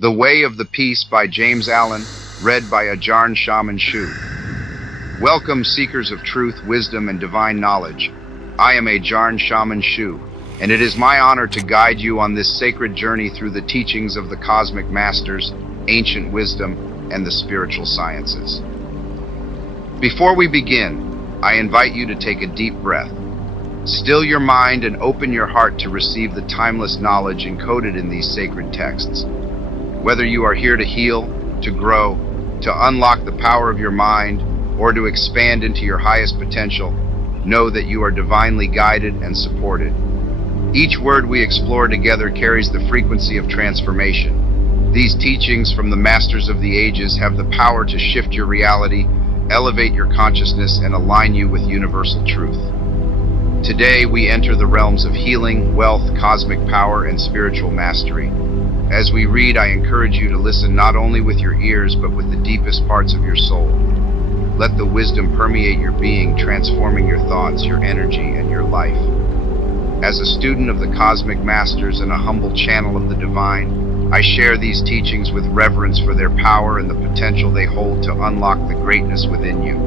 The Way of the Peace by James Allen, read by Ajahn Shaman Shu. Welcome, seekers of truth, wisdom, and divine knowledge. I am Ajahn Shaman Shu, and it is my honor to guide you on this sacred journey through the teachings of the cosmic masters, ancient wisdom, and the spiritual sciences. Before we begin, I invite you to take a deep breath. Still your mind and open your heart to receive the timeless knowledge encoded in these sacred texts. Whether you are here to heal, to grow, to unlock the power of your mind, or to expand into your highest potential, know that you are divinely guided and supported. Each word we explore together carries the frequency of transformation. These teachings from the masters of the ages have the power to shift your reality, elevate your consciousness, and align you with universal truth. Today, we enter the realms of healing, wealth, cosmic power, and spiritual mastery. As we read, I encourage you to listen not only with your ears, but with the deepest parts of your soul. Let the wisdom permeate your being, transforming your thoughts, your energy, and your life. As a student of the cosmic masters and a humble channel of the divine, I share these teachings with reverence for their power and the potential they hold to unlock the greatness within you.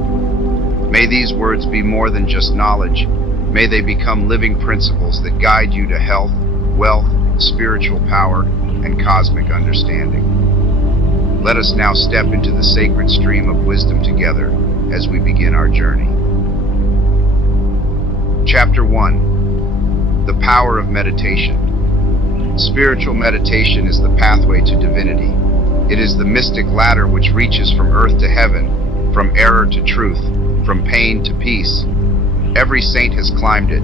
May these words be more than just knowledge. May they become living principles that guide you to health, wealth, spiritual power, and cosmic understanding. Let us now step into the sacred stream of wisdom together as we begin our journey. Chapter 1. The Power of Meditation. Spiritual meditation is the pathway to divinity. It is the mystic ladder which reaches from earth to heaven, from error to truth, from pain to peace. Every saint has climbed it.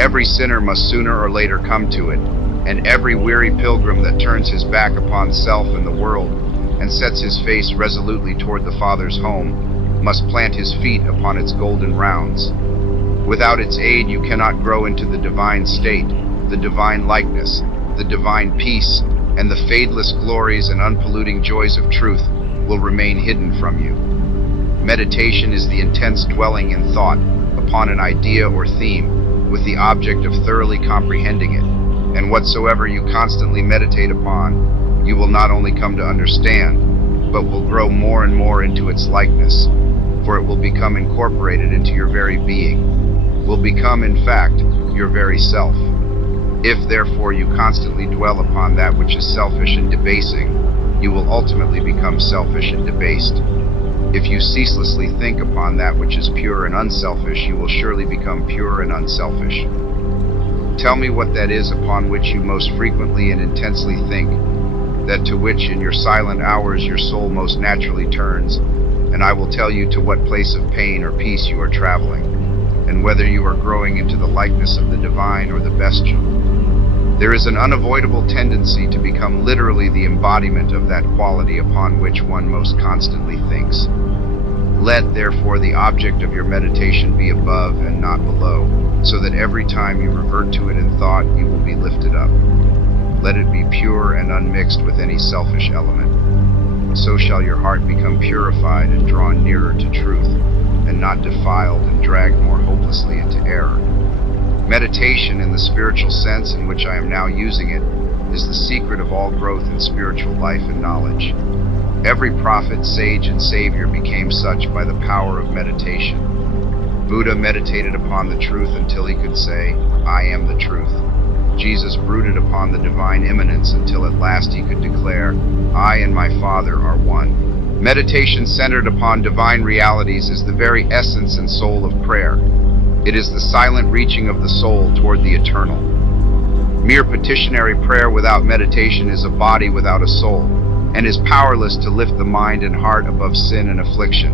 Every sinner must sooner or later come to it. And every weary pilgrim that turns his back upon self and the world and sets his face resolutely toward the Father's home must plant his feet upon its golden rounds. Without its aid, you cannot grow into the divine state, the divine likeness, the divine peace, and the fadeless glories and unpolluting joys of truth will remain hidden from you. Meditation is the intense dwelling in thought upon an idea or theme with the object of thoroughly comprehending it. And whatsoever you constantly meditate upon, you will not only come to understand, but will grow more and more into its likeness, for it will become incorporated into your very being, will become, in fact, your very self. If, therefore, you constantly dwell upon that which is selfish and debasing, you will ultimately become selfish and debased. If you ceaselessly think upon that which is pure and unselfish, you will surely become pure and unselfish. Tell me what that is upon which you most frequently and intensely think, that to which in your silent hours your soul most naturally turns, and I will tell you to what place of pain or peace you are traveling, and whether you are growing into the likeness of the divine or the bestial. There is an unavoidable tendency to become literally the embodiment of that quality upon which one most constantly thinks. Let, therefore, the object of your meditation be above and not below, so that every time you revert to it in thought, you will be lifted up. Let it be pure and unmixed with any selfish element. So shall your heart become purified and drawn nearer to truth, and not defiled and dragged more hopelessly into error. Meditation, in the spiritual sense in which I am now using it, is the secret of all growth in spiritual life and knowledge. Every prophet, sage, and savior became such by the power of meditation. Buddha meditated upon the truth until he could say, "I am the truth." Jesus brooded upon the divine immanence until at last he could declare, "I and my Father are one." Meditation centered upon divine realities is the very essence and soul of prayer. It is the silent reaching of the soul toward the eternal. Mere petitionary prayer without meditation is a body without a soul, and is powerless to lift the mind and heart above sin and affliction.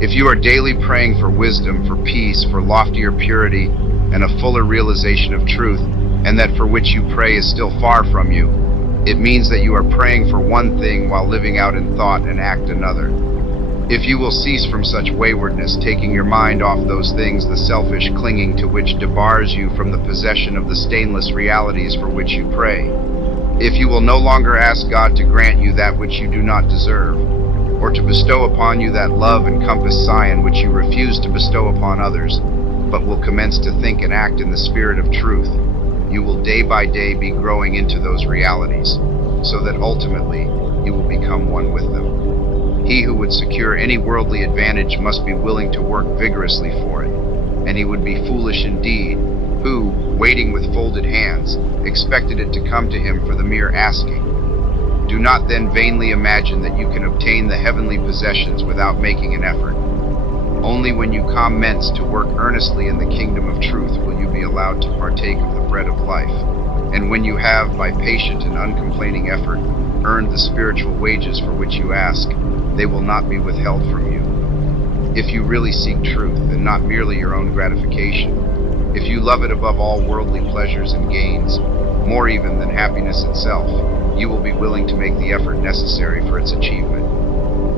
If you are daily praying for wisdom, for peace, for loftier purity, and a fuller realization of truth, and that for which you pray is still far from you, it means that you are praying for one thing while living out in thought and act another. If you will cease from such waywardness, taking your mind off those things, the selfish clinging to which debars you from the possession of the stainless realities for which you pray, if you will no longer ask God to grant you that which you do not deserve, or to bestow upon you that love and compass scion which you refuse to bestow upon others, but will commence to think and act in the spirit of truth, you will day by day be growing into those realities. so that ultimately you will become one with them. He who would secure any worldly advantage must be willing to work vigorously for it, and he would be foolish indeed who, waiting with folded hands, expected it to come to him for the mere asking. Do not then vainly imagine that you can obtain the heavenly possessions without making an effort. Only when you commence to work earnestly in the kingdom of truth will you be allowed to partake of the bread of life. And when you have, by patient and uncomplaining effort, earned the spiritual wages for which you ask, they will not be withheld from you. If you really seek truth, and not merely your own gratification, if you love it above all worldly pleasures and gains, more even than happiness itself, you will be willing to make the effort necessary for its achievement.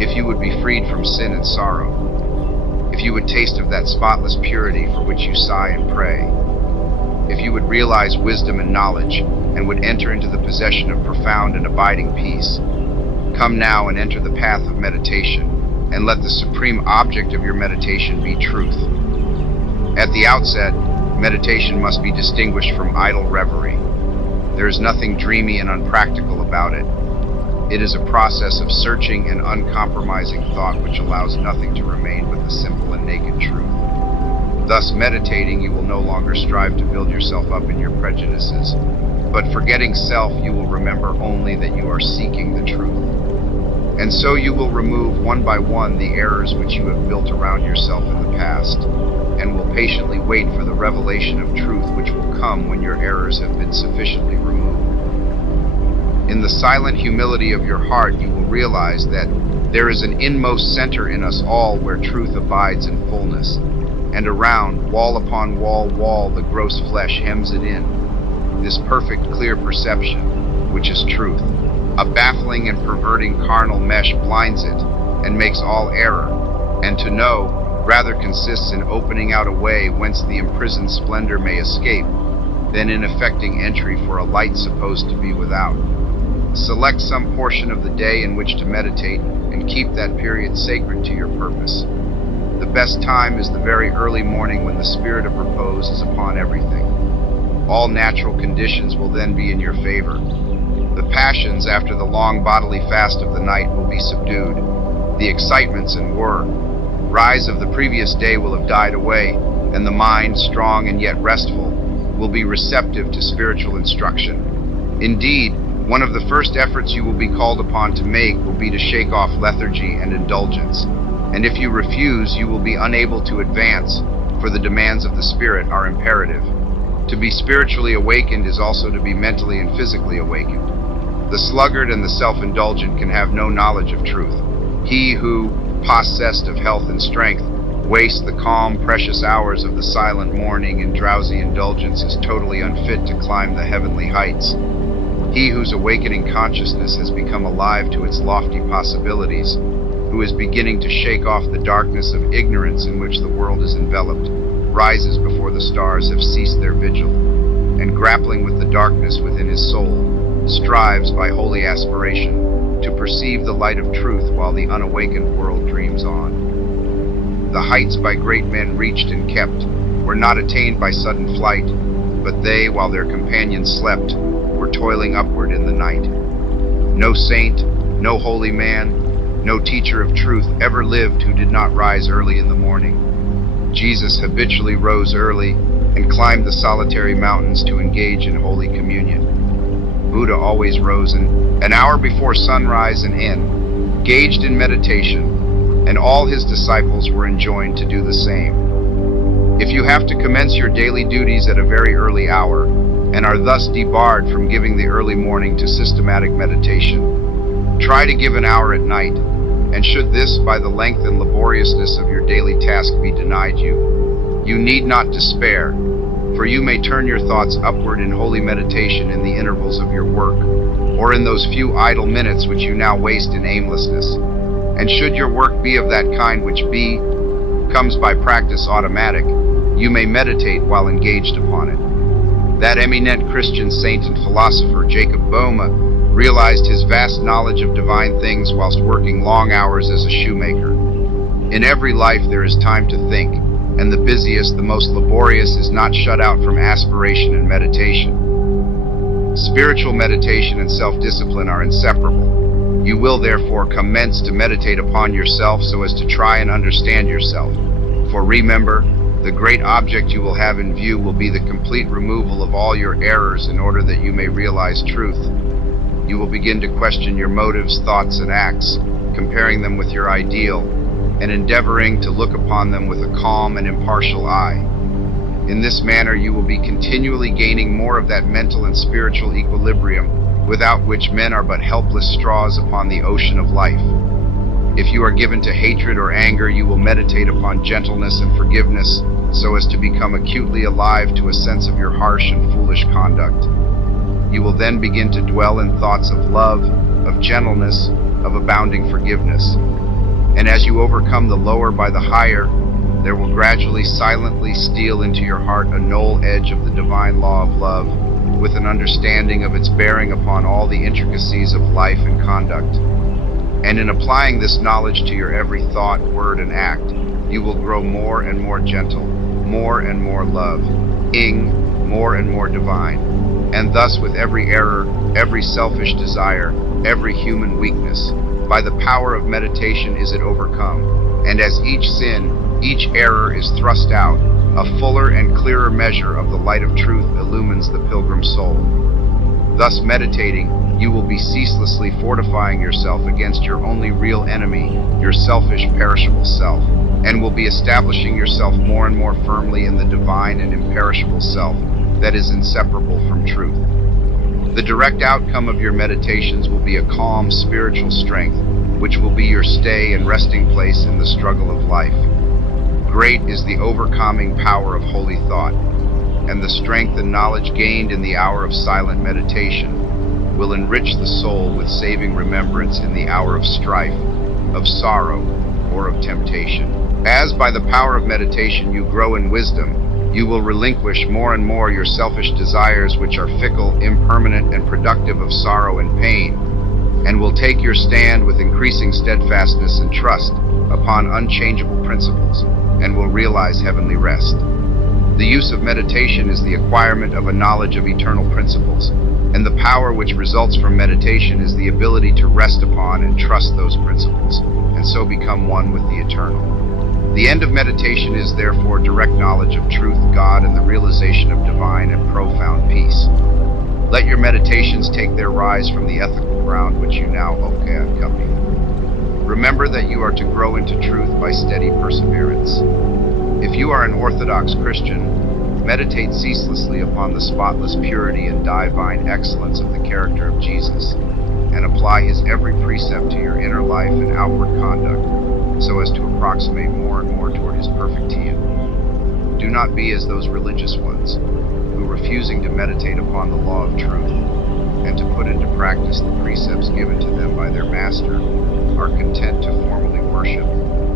If you would be freed from sin and sorrow, if you would taste of that spotless purity for which you sigh and pray, if you would realize wisdom and knowledge, and would enter into the possession of profound and abiding peace, come now and enter the path of meditation, and let the supreme object of your meditation be truth. At the outset, meditation must be distinguished from idle reverie. There is nothing dreamy and unpractical about it. It is a process of searching and uncompromising thought which allows nothing to remain but the simple and naked truth. Thus, meditating, you will no longer strive to build yourself up in your prejudices, but forgetting self, you will remember only that you are seeking the truth. And so you will remove one by one the errors which you have built around yourself in the past, and will patiently wait for the revelation of truth which will come when your errors have been sufficiently removed. In the silent humility of your heart, you will realize that there is an inmost center in us all where truth abides in fullness, and around, wall upon wall, the gross flesh hems it in. This perfect, clear perception, which is truth, a baffling and perverting carnal mesh blinds it and makes all error, and to know rather consists in opening out a way whence the imprisoned splendor may escape, than in effecting entry for a light supposed to be without. Select some portion of the day in which to meditate, and keep that period sacred to your purpose. The best time is the very early morning, when the spirit of repose is upon everything. All natural conditions will then be in your favor. The passions after the long bodily fast of the night will be subdued. The excitements and rise of the previous day will have died away, and the mind, strong and yet restful, will be receptive to spiritual instruction. Indeed, one of the first efforts you will be called upon to make will be to shake off lethargy and indulgence, and if you refuse, you will be unable to advance, for the demands of the spirit are imperative. To be spiritually awakened is also to be mentally and physically awakened. The sluggard and the self-indulgent can have no knowledge of truth. He who, possessed of health and strength, wastes the calm, precious hours of the silent morning in drowsy indulgence is totally unfit to climb the heavenly heights. He whose awakening consciousness has become alive to its lofty possibilities, who is beginning to shake off the darkness of ignorance in which the world is enveloped, rises before the stars have ceased their vigil, and grappling with the darkness within his soul, strives by holy aspiration to perceive the light of truth while the unawakened world dreams on. The heights by great men reached and kept were not attained by sudden flight, but they, while their companions slept, were toiling upward in the night. No saint, no holy man, no teacher of truth ever lived who did not rise early in the morning. Jesus habitually rose early and climbed the solitary mountains to engage in holy communion. Buddha always rose an hour before sunrise and engaged in meditation, and all his disciples were enjoined to do the same. If you have to commence your daily duties at a very early hour, and are thus debarred from giving the early morning to systematic meditation, try to give an hour at night, and should this, by the length and laboriousness of your daily task, be denied you, you need not despair, for you may turn your thoughts upward in holy meditation in the intervals of your work, or in those few idle minutes which you now waste in aimlessness. And should your work be of that kind which comes by practice automatic, you may meditate while engaged upon it. That eminent Christian saint and philosopher, Jacob Boehme, realized his vast knowledge of divine things whilst working long hours as a shoemaker. In every life there is time to think, and the busiest, the most laborious, is not shut out from aspiration and meditation. Spiritual meditation and self-discipline are inseparable. You will therefore commence to meditate upon yourself so as to try and understand yourself. For remember, the great object you will have in view will be the complete removal of all your errors in order that you may realize truth. You will begin to question your motives, thoughts, and acts, comparing them with your ideal, and endeavoring to look upon them with a calm and impartial eye. In this manner, you will be continually gaining more of that mental and spiritual equilibrium, without which men are but helpless straws upon the ocean of life. If you are given to hatred or anger, you will meditate upon gentleness and forgiveness, so as to become acutely alive to a sense of your harsh and foolish conduct. You will then begin to dwell in thoughts of love, of gentleness, of abounding forgiveness. And as you overcome the lower by the higher, there will gradually silently steal into your heart a knoll edge of the divine law of love, with an understanding of its bearing upon all the intricacies of life and conduct. And in applying this knowledge to your every thought, word, and act, you will grow more and more gentle, more and more loving, more and more divine. And thus with every error, every selfish desire, every human weakness, by the power of meditation is it overcome. And as each sin, each error is thrust out, a fuller and clearer measure of the light of truth illumines the pilgrim soul. Thus meditating, you will be ceaselessly fortifying yourself against your only real enemy, your selfish, perishable self, and will be establishing yourself more and more firmly in the divine and imperishable self that is inseparable from truth. The direct outcome of your meditations will be a calm spiritual strength, which will be your stay and resting place in the struggle of life. Great is the overcoming power of holy thought, and the strength and knowledge gained in the hour of silent meditation will enrich the soul with saving remembrance in the hour of strife, of sorrow, or of temptation. As by the power of meditation you grow in wisdom, you will relinquish more and more your selfish desires, which are fickle, impermanent, and productive of sorrow and pain, and will take your stand with increasing steadfastness and trust upon unchangeable principles, and will realize heavenly rest. The use of meditation is the acquirement of a knowledge of eternal principles, and the power which results from meditation is the ability to rest upon and trust those principles, and so become one with the eternal. The end of meditation is therefore direct knowledge of truth, God, and the realization of divine and profound peace. Let your meditations take their rise from the ethical ground which you now accompany. Remember that you are to grow into truth by steady perseverance. If you are an Orthodox Christian, meditate ceaselessly upon the spotless purity and divine excellence of the character of Jesus, and apply his every precept to your inner life and outward conduct, so as to approximate more and more toward his perfectium. Do not be as those religious ones, who, refusing to meditate upon the law of truth, and to put into practice the precepts given to them by their master, are content to formally worship,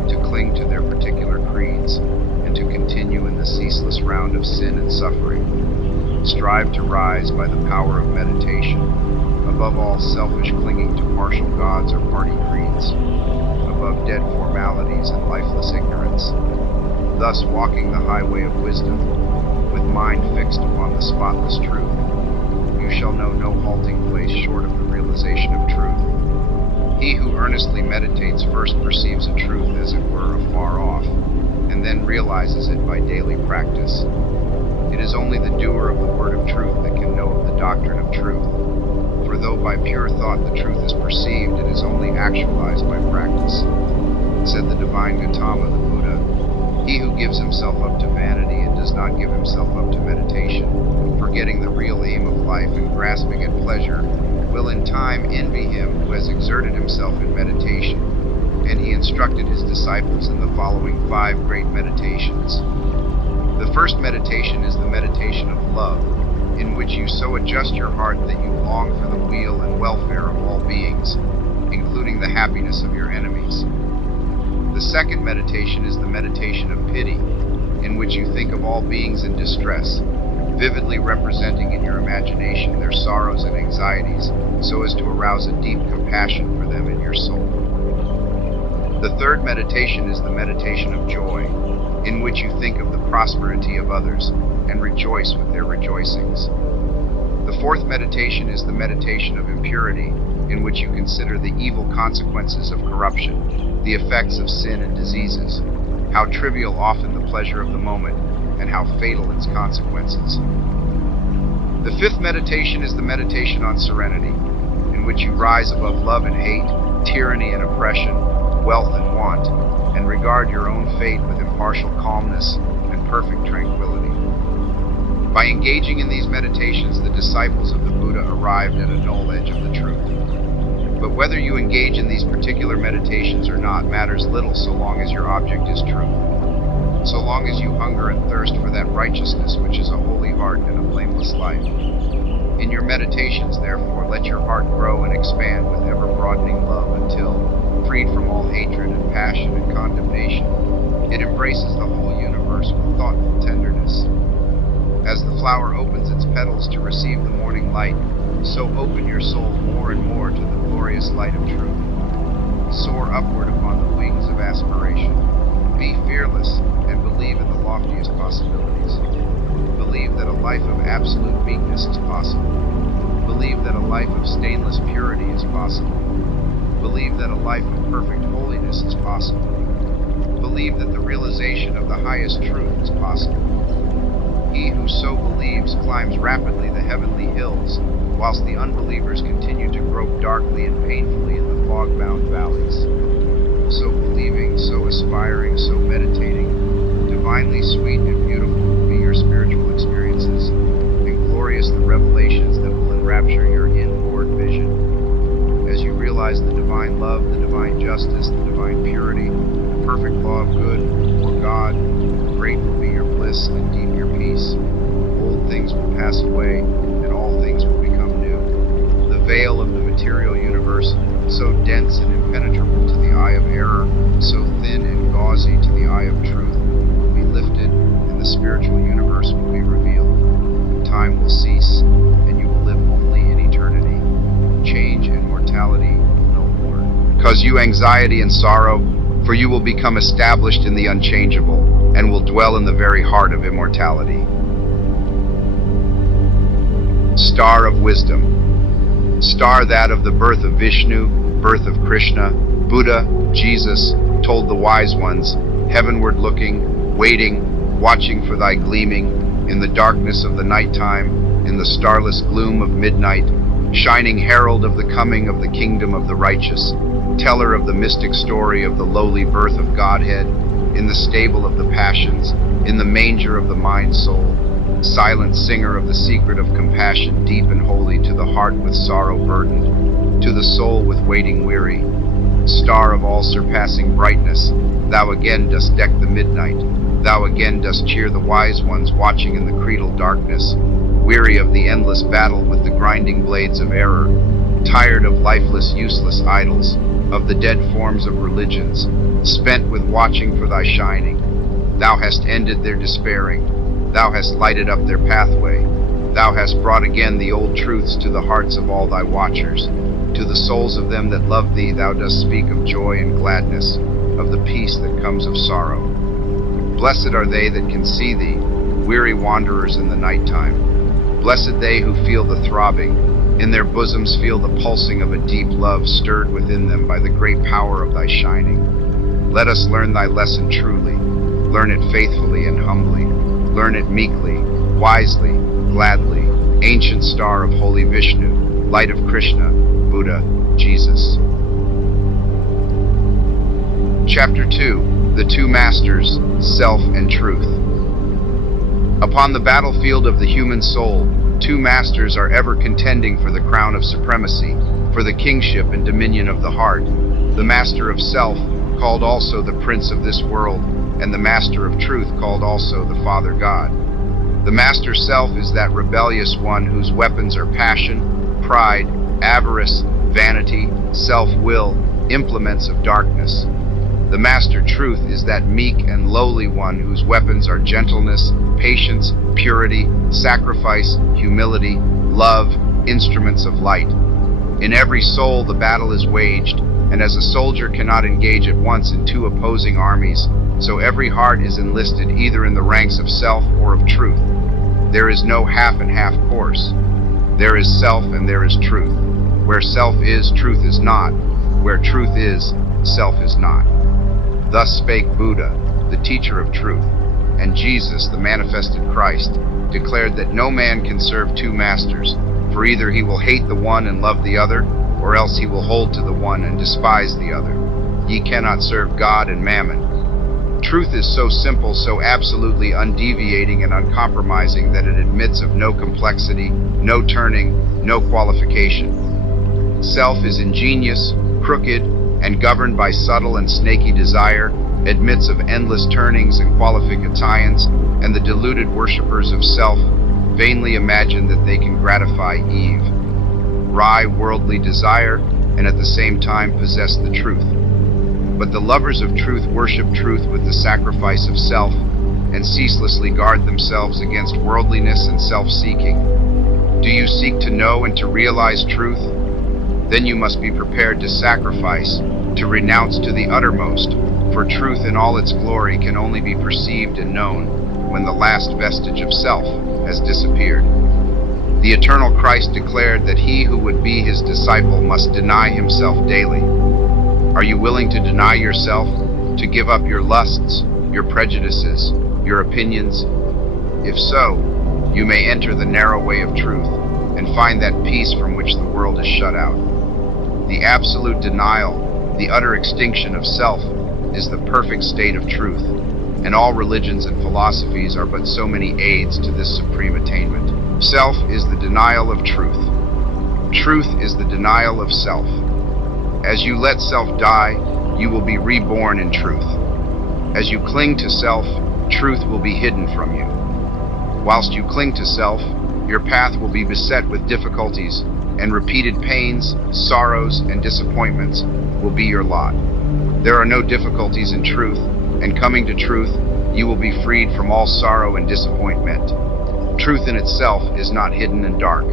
to cling to their particular creeds, and to continue in the ceaseless round of sin and suffering. Strive to rise by the power of meditation, above all selfish clinging to partial gods or party creeds, above dead formalities and lifeless ignorance. Thus, walking the highway of wisdom, with mind fixed upon the spotless truth, you shall know no halting place short of the realization of truth. He who earnestly meditates first perceives a truth, as it were, afar off, and then realizes it by daily practice. It is only the doer of the word of truth that can know of the doctrine of truth. For though by pure thought the truth is perceived, it is only actualized by practice. Said the divine Gautama, the Buddha, he who gives himself up to vanity and does not give himself up to meditation, forgetting the real aim of life and grasping at pleasure, will in time envy him who has exerted himself in meditation. And he instructed his disciples in the following 5 great meditations. The first meditation is the meditation of love, in which you so adjust your heart that you long for the weal and welfare of all beings, including the happiness of your enemies. The second meditation is the meditation of pity, in which you think of all beings in distress, vividly representing in your imagination their sorrows and anxieties, so as to arouse a deep compassion for them in your soul. The third meditation is the meditation of joy, in which you think of the prosperity of others and rejoice with their rejoicings. The fourth meditation is the meditation of impurity, in which you consider the evil consequences of corruption, the effects of sin and diseases, how trivial often the pleasure of the moment, and how fatal its consequences. The fifth meditation is the meditation on serenity, in which you rise above love and hate, tyranny and oppression, wealth and want, and regard your own fate with impartial calmness and perfect tranquility. By engaging in these meditations, the disciples of the Buddha arrived at a knoll edge of the truth. But whether you engage in these particular meditations or not matters little so long as your object is truth. So long as you hunger and thirst for that righteousness which is a holy heart and a blameless life. In your meditations, therefore, let your heart grow and expand with ever-broadening love until, freed from all hatred and passion and condemnation, it embraces the whole universe with thoughtful tenderness. As the flower opens its petals to receive the morning light, so open your soul more and more to the glorious light of truth. Soar upward upon the wings of aspiration. Be fearless and believe in the loftiest possibilities. Believe that a life of absolute meekness is possible. Believe that a life of stainless purity is possible. Believe that a life of perfect holiness is possible. Believe that the realization of the highest truth is possible. He who so believes climbs rapidly the heavenly hills, whilst the unbelievers continue to grope darkly and painfully in the fog-bound valleys. So believing, so aspiring, so meditating, divinely sweet and beautiful will be your spiritual experiences, and glorious the revelations that will enrapture your inward vision. As you realize the divine love, the divine justice, the divine purity, the perfect law of good before God, great will be your bliss and deep your peace. Old things will pass away, and all things will become new. The veil of the material universe, so dense and impenetrable to the eye of error, so thin and gauzy to the eye of truth, will be lifted, and the spiritual universe will be revealed. Time will cease, and you will live only in eternity. Change and mortality no more. Cause you anxiety and sorrow, for you will become established in the unchangeable, and will dwell in the very heart of immortality. Star of wisdom. Star that of the birth of Vishnu, birth of Krishna, Buddha, Jesus, told the wise ones, heavenward looking, waiting, watching for thy gleaming, in the darkness of the nighttime, in the starless gloom of midnight, shining herald of the coming of the kingdom of the righteous, teller of the mystic story of the lowly birth of Godhead, in the stable of the passions, in the manger of the mind-soul, silent singer of the secret of compassion deep and holy to the heart with sorrow burdened, to the soul with waiting weary. Star of all surpassing brightness, thou again dost deck the midnight, thou again dost cheer the wise ones watching in the creedal darkness, weary of the endless battle with the grinding blades of error, tired of lifeless, useless idols, of the dead forms of religions, spent with watching for thy shining. Thou hast ended their despairing, thou hast lighted up their pathway, thou hast brought again the old truths to the hearts of all thy watchers. To the souls of them that love thee thou dost speak of joy and gladness, of the peace that comes of sorrow. Blessed are they that can see thee, weary wanderers in the nighttime. Blessed they who feel the throbbing, in their bosoms feel the pulsing of a deep love stirred within them by the great power of thy shining. Let us learn thy lesson truly, learn it faithfully and humbly, learn it meekly, wisely, gladly, ancient star of holy Vishnu, light of Krishna, Buddha, Jesus. Chapter 2. The Two Masters, Self and Truth. Upon the battlefield of the human soul, two masters are ever contending for the crown of supremacy, for the kingship and dominion of the heart. The master of self, called also the prince of this world, and the master of truth, called also the Father God. The master self is that rebellious one whose weapons are passion, pride, avarice, vanity, self-will, implements of darkness. The master truth is that meek and lowly one whose weapons are gentleness, patience, purity, sacrifice, humility, love, instruments of light. In every soul the battle is waged, and as a soldier cannot engage at once in two opposing armies, so every heart is enlisted either in the ranks of self or of truth. There is no half and half course. There is self and there is truth. Where self is, truth is not. Where truth is, self is not. Thus spake Buddha, the teacher of truth, and Jesus, the manifested Christ, declared that no man can serve two masters, for either he will hate the one and love the other, or else he will hold to the one and despise the other. Ye cannot serve God and mammon. Truth is so simple, so absolutely undeviating and uncompromising that it admits of no complexity, no turning, no qualification. Self is ingenious, crooked, and governed by subtle and snaky desire, admits of endless turnings and qualifications, and the deluded worshippers of self vainly imagine that they can gratify Eve, wry worldly desire, and at the same time possess the truth. But the lovers of truth worship truth with the sacrifice of self, and ceaselessly guard themselves against worldliness and self-seeking. Do you seek to know and to realize truth? Then you must be prepared to sacrifice, to renounce to the uttermost, for truth in all its glory can only be perceived and known when the last vestige of self has disappeared. The eternal Christ declared that he who would be his disciple must deny himself daily. Are you willing to deny yourself, to give up your lusts, your prejudices, your opinions? If so, you may enter the narrow way of truth and find that peace from which the world is shut out. The absolute denial, the utter extinction of self, is the perfect state of truth, and all religions and philosophies are but so many aids to this supreme attainment. Self is the denial of truth. Truth is the denial of self. As you let self die, you will be reborn in truth. As you cling to self, truth will be hidden from you. Whilst you cling to self, your path will be beset with difficulties, and repeated pains, sorrows, and disappointments will be your lot. There are no difficulties in truth, and coming to truth, you will be freed from all sorrow and disappointment. Truth in itself is not hidden and dark.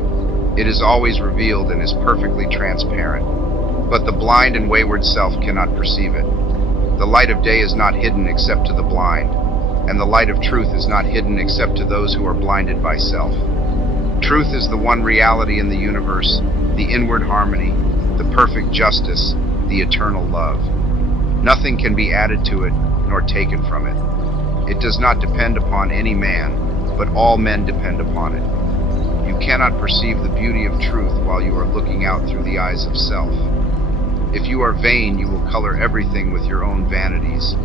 It is always revealed and is perfectly transparent. But the blind and wayward self cannot perceive it. The light of day is not hidden except to the blind, and the light of truth is not hidden except to those who are blinded by self. Truth is the one reality in the universe, the inward harmony, the perfect justice, the eternal love. Nothing can be added to it nor taken from it. It does not depend upon any man, but all men depend upon it. You cannot perceive the beauty of truth while you are looking out through the eyes of self. If you are vain, you will color everything with your own vanities.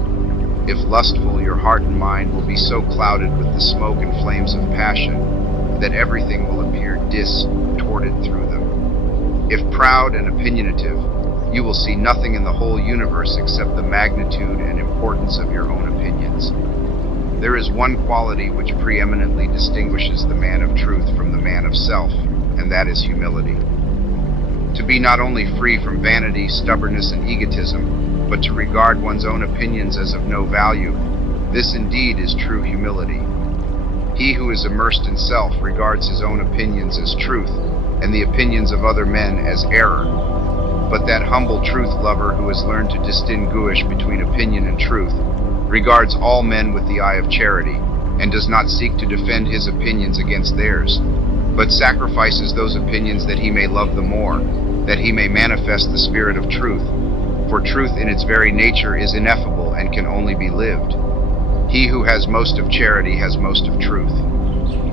If lustful, your heart and mind will be so clouded with the smoke and flames of passion that everything will appear distorted through them. If proud and opinionative, you will see nothing in the whole universe except the magnitude and importance of your own opinions. There is one quality which preeminently distinguishes the man of truth from the man of self, and that is humility. To be not only free from vanity, stubbornness, and egotism, but to regard one's own opinions as of no value, this indeed is true humility. He who is immersed in self regards his own opinions as truth, and the opinions of other men as error. But that humble truth lover who has learned to distinguish between opinion and truth regards all men with the eye of charity, and does not seek to defend his opinions against theirs, but sacrifices those opinions that he may love the more, that he may manifest the spirit of truth. For truth in its very nature is ineffable and can only be lived. He who has most of charity has most of truth.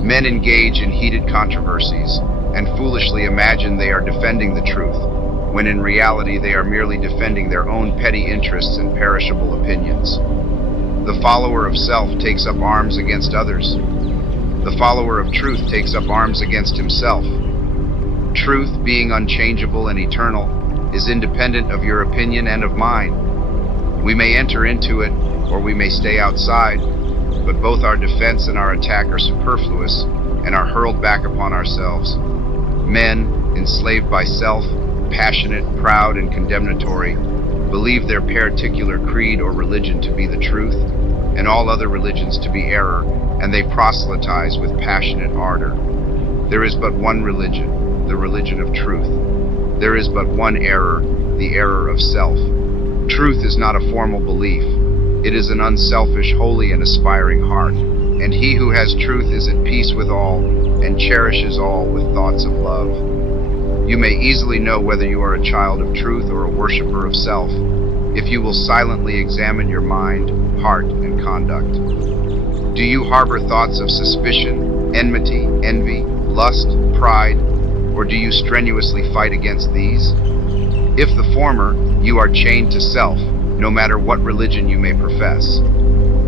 Men engage in heated controversies, and foolishly imagine they are defending the truth, when in reality they are merely defending their own petty interests and perishable opinions. The follower of self takes up arms against others. The follower of truth takes up arms against himself. Truth, being unchangeable and eternal, is independent of your opinion and of mine. We may enter into it, or we may stay outside, but both our defense and our attack are superfluous and are hurled back upon ourselves. Men, enslaved by self, passionate, proud, and condemnatory, believe their particular creed or religion to be the truth, and all other religions to be error, and they proselytize with passionate ardor. There is but one religion, the religion of truth. There is but one error, the error of self. Truth is not a formal belief. It is an unselfish, holy, and aspiring heart, and he who has truth is at peace with all, and cherishes all with thoughts of love. You may easily know whether you are a child of truth or a worshiper of self, if you will silently examine your mind, heart, and conduct. Do you harbor thoughts of suspicion, enmity, envy, lust, pride, or do you strenuously fight against these? If the former, you are chained to self, no matter what religion you may profess.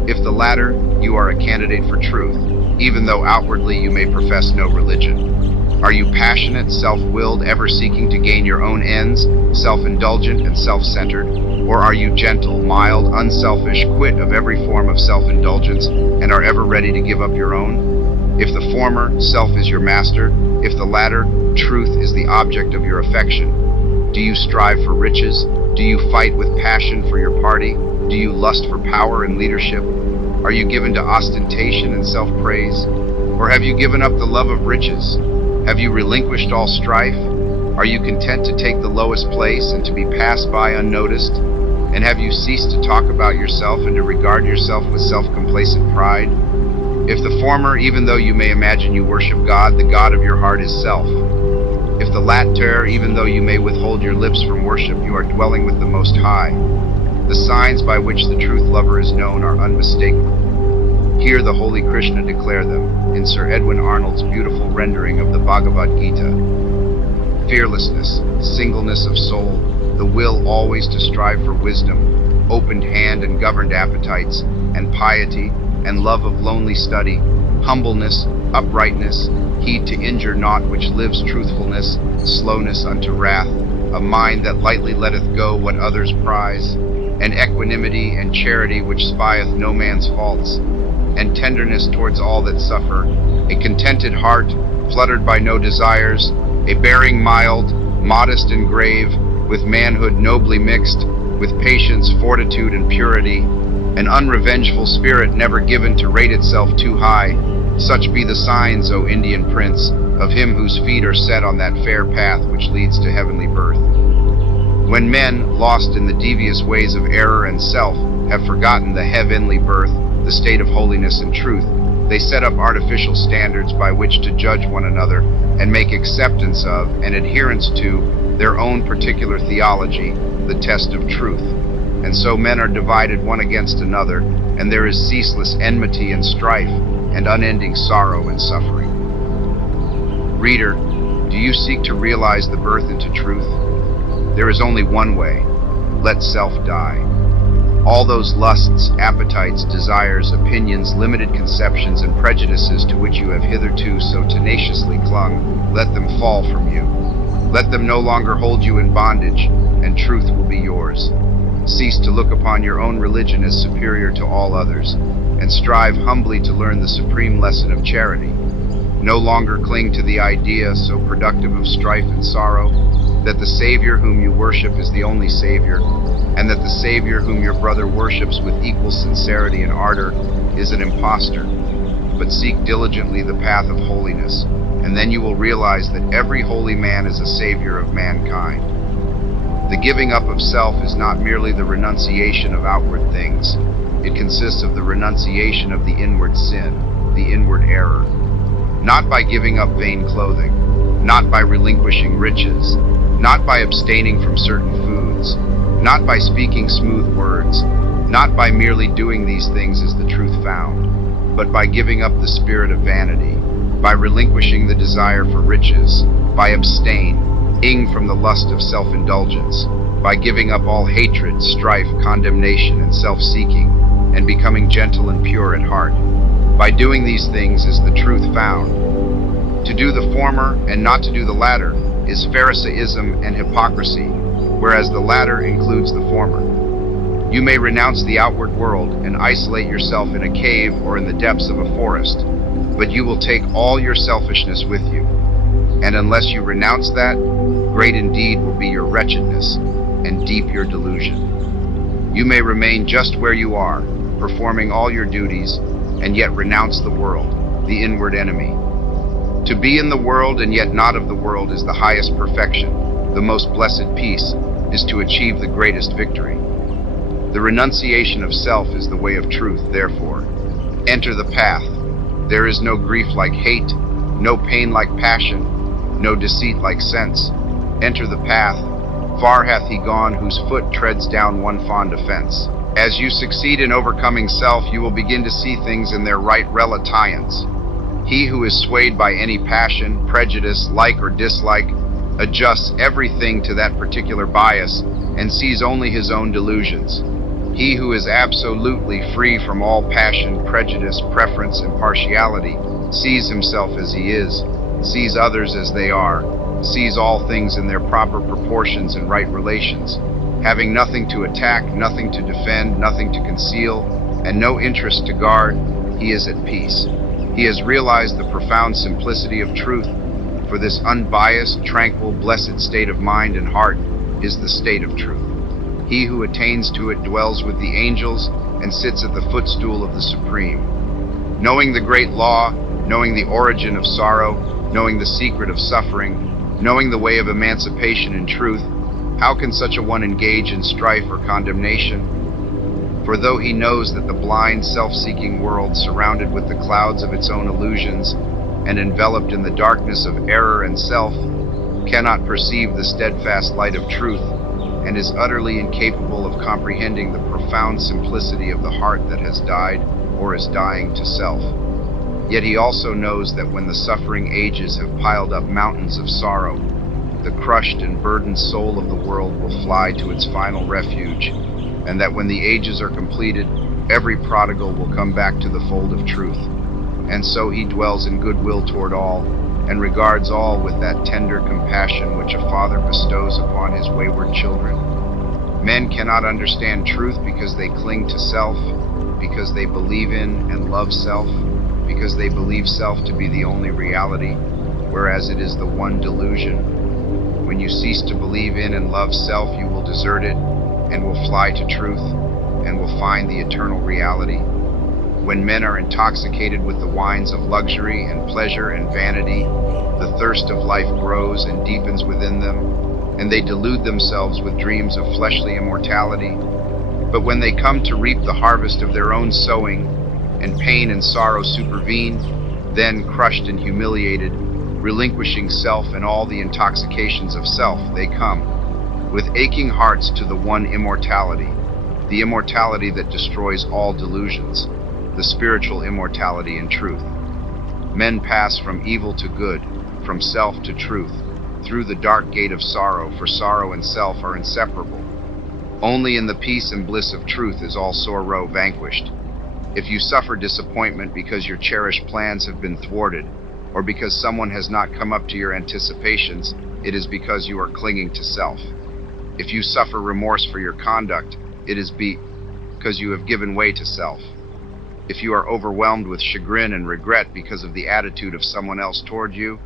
If the latter, you are a candidate for truth, even though outwardly you may profess no religion. Are you passionate, self-willed, ever seeking to gain your own ends, self-indulgent and self-centered? Or are you gentle, mild, unselfish, quit of every form of self-indulgence, and are ever ready to give up your own? If the former, self is your master, if the latter, truth is the object of your affection, do you strive for riches? Do you fight with passion for your party? Do you lust for power and leadership? Are you given to ostentation and self-praise? Or have you given up the love of riches? Have you relinquished all strife? Are you content to take the lowest place and to be passed by unnoticed? And have you ceased to talk about yourself and to regard yourself with self-complacent pride? If the former, even though you may imagine you worship God, the God of your heart is self. If the latter, even though you may withhold your lips from worship, you are dwelling with the Most High. The signs by which the truth lover is known are unmistakable. Hear the Holy Krishna declare them in Sir Edwin Arnold's beautiful rendering of the Bhagavad Gita. Fearlessness, singleness of soul, the will always to strive for wisdom, opened hand and governed appetites, and piety, and love of lonely study, humbleness, uprightness, heed to injure not which lives truthfulness, slowness unto wrath, a mind that lightly letteth go what others prize, and equanimity and charity which spieth no man's faults, and tenderness towards all that suffer, a contented heart, fluttered by no desires, a bearing mild, modest and grave, with manhood nobly mixed, with patience, fortitude, and purity, an unrevengeful spirit never given to rate itself too high. Such be the signs, O Indian prince, of him whose feet are set on that fair path which leads to heavenly birth. When men, lost in the devious ways of error and self, have forgotten the heavenly birth, the state of holiness and truth, they set up artificial standards by which to judge one another and make acceptance of and adherence to their own particular theology, the test of truth. And so men are divided one against another, and there is ceaseless enmity and strife, and unending sorrow and suffering. Reader, do you seek to realize the birth into truth? There is only one way. Let self die. All those lusts, appetites, desires, opinions, limited conceptions, and prejudices to which you have hitherto so tenaciously clung, let them fall from you. Let them no longer hold you in bondage, and truth will be yours. Cease to look upon your own religion as superior to all others, and strive humbly to learn the supreme lesson of charity. No longer cling to the idea, so productive of strife and sorrow, that the Savior whom you worship is the only Savior, and that the Savior whom your brother worships with equal sincerity and ardor is an impostor. But seek diligently the path of holiness, and then you will realize that every holy man is a Savior of mankind. The giving up of self is not merely the renunciation of outward things. It consists of the renunciation of the inward sin, the inward error. Not by giving up vain clothing, not by relinquishing riches, not by abstaining from certain foods, not by speaking smooth words, not by merely doing these things is the truth found, but by giving up the spirit of vanity, by relinquishing the desire for riches, by abstaining from the lust of self-indulgence, by giving up all hatred, strife, condemnation, and self-seeking, and becoming gentle and pure at heart. By doing these things is the truth found. To do the former and not to do the latter is Pharisaism and hypocrisy, whereas the latter includes the former. You may renounce the outward world and isolate yourself in a cave or in the depths of a forest, but you will take all your selfishness with you. And unless you renounce that, great indeed will be your wretchedness, and deep your delusion. You may remain just where you are, performing all your duties, and yet renounce the world, the inward enemy. To be in the world and yet not of the world is the highest perfection. The most blessed peace is to achieve the greatest victory. The renunciation of self is the way of truth, therefore. Enter the path. There is no grief like hate, No pain like passion, no deceit like sense. Enter the path, far hath he gone whose foot treads down one fond offense. As you succeed in overcoming self, you will begin to see things in their right relations. He who is swayed by any passion, prejudice, like or dislike, adjusts everything to that particular bias and sees only his own delusions. He who is absolutely free from all passion, prejudice, preference, and partiality sees himself as he is, sees others as they are, sees all things in their proper proportions and right relations. Having nothing to attack, nothing to defend, nothing to conceal, and no interest to guard, he is at peace. He has realized the profound simplicity of truth, for this unbiased, tranquil, blessed state of mind and heart is the state of truth. He who attains to it dwells with the angels and sits at the footstool of the Supreme. Knowing the great law, knowing the origin of sorrow, knowing the secret of suffering, knowing the way of emancipation in truth, how can such a one engage in strife or condemnation? For though he knows that the blind, self-seeking world, surrounded with the clouds of its own illusions and enveloped in the darkness of error and self, cannot perceive the steadfast light of truth, and is utterly incapable of comprehending the profound simplicity of the heart that has died or is dying to self. Yet he also knows that when the suffering ages have piled up mountains of sorrow, the crushed and burdened soul of the world will fly to its final refuge, and that when the ages are completed, every prodigal will come back to the fold of truth. And so he dwells in goodwill toward all, and regards all with that tender compassion which a father bestows upon his wayward children. Men cannot understand truth because they cling to self, because they believe in and love self, because they believe self to be the only reality, whereas it is the one delusion. When you cease to believe in and love self, you will desert it, and will fly to truth, and will find the eternal reality. When men are intoxicated with the wines of luxury and pleasure and vanity, the thirst of life grows and deepens within them, and they delude themselves with dreams of fleshly immortality. But when they come to reap the harvest of their own sowing, and pain and sorrow supervene, then, crushed and humiliated, relinquishing self and all the intoxications of self, they come, with aching hearts, to the one immortality, the immortality that destroys all delusions, the spiritual immortality in truth. Men pass from evil to good, from self to truth, through the dark gate of sorrow, for sorrow and self are inseparable. Only in the peace and bliss of truth is all sorrow vanquished. If you suffer disappointment because your cherished plans have been thwarted, or because someone has not come up to your anticipations, it is because you are clinging to self. If you suffer remorse for your conduct, it is because you have given way to self. If you are overwhelmed with chagrin and regret because of the attitude of someone else toward you,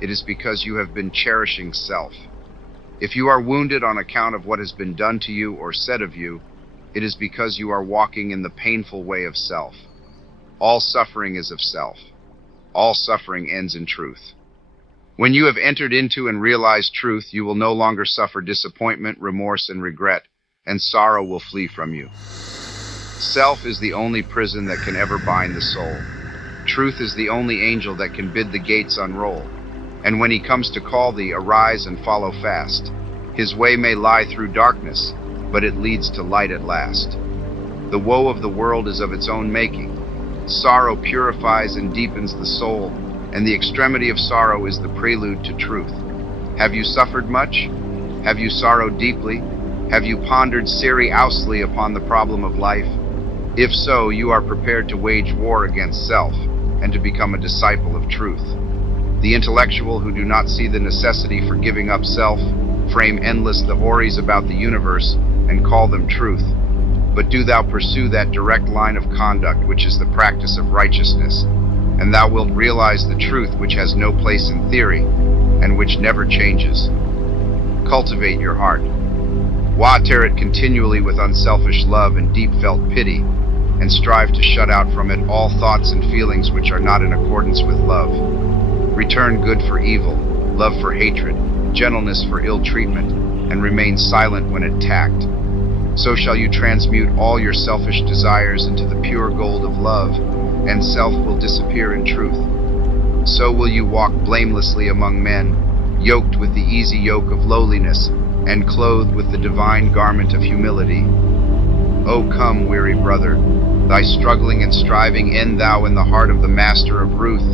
it is because you have been cherishing self. If you are wounded on account of what has been done to you or said of you, it is because you are walking in the painful way of self. All suffering is of self. All suffering ends in truth. When you have entered into and realized truth, you will no longer suffer disappointment, remorse, and regret, and sorrow will flee from you. Self is the only prison that can ever bind the soul. Truth is the only angel that can bid the gates unroll. And when he comes to call thee, arise and follow fast. His way may lie through darkness, but it leads to light at last. The woe of the world is of its own making. Sorrow purifies and deepens the soul, and the extremity of sorrow is the prelude to truth. Have you suffered much? Have you sorrowed deeply? Have you pondered seriously upon the problem of life? If so, you are prepared to wage war against self, and to become a disciple of truth. The intellectual who do not see the necessity for giving up self frame endless theories about the universe and call them truth. But do thou pursue that direct line of conduct which is the practice of righteousness, and thou wilt realize the truth which has no place in theory, and which never changes. Cultivate your heart. Water it continually with unselfish love and deep-felt pity, and strive to shut out from it all thoughts and feelings which are not in accordance with love. Return good for evil, love for hatred, gentleness for ill treatment, and remain silent when attacked. So shall you transmute all your selfish desires into the pure gold of love, and self will disappear in truth. So will you walk blamelessly among men, yoked with the easy yoke of lowliness, and clothed with the divine garment of humility. O come, weary brother, thy struggling and striving end thou in the heart of the Master of Ruth.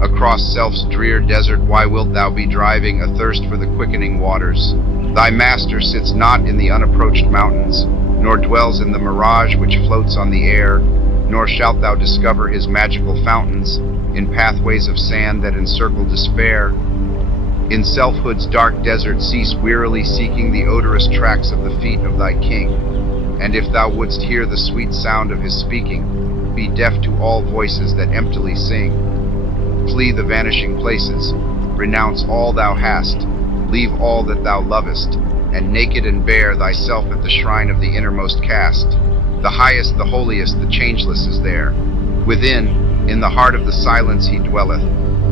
Across self's drear desert why wilt thou be driving, athirst for the quickening waters? Thy Master sits not in the unapproached mountains, nor dwells in the mirage which floats on the air, nor shalt thou discover his magical fountains in pathways of sand that encircle despair. In selfhood's dark desert cease wearily seeking the odorous tracks of the feet of thy King. And if thou wouldst hear the sweet sound of his speaking, be deaf to all voices that emptily sing. Flee the vanishing places, renounce all thou hast, leave all that thou lovest, and naked and bare thyself at the shrine of the innermost caste. The highest, the holiest, the changeless is there. Within, in the heart of the silence he dwelleth.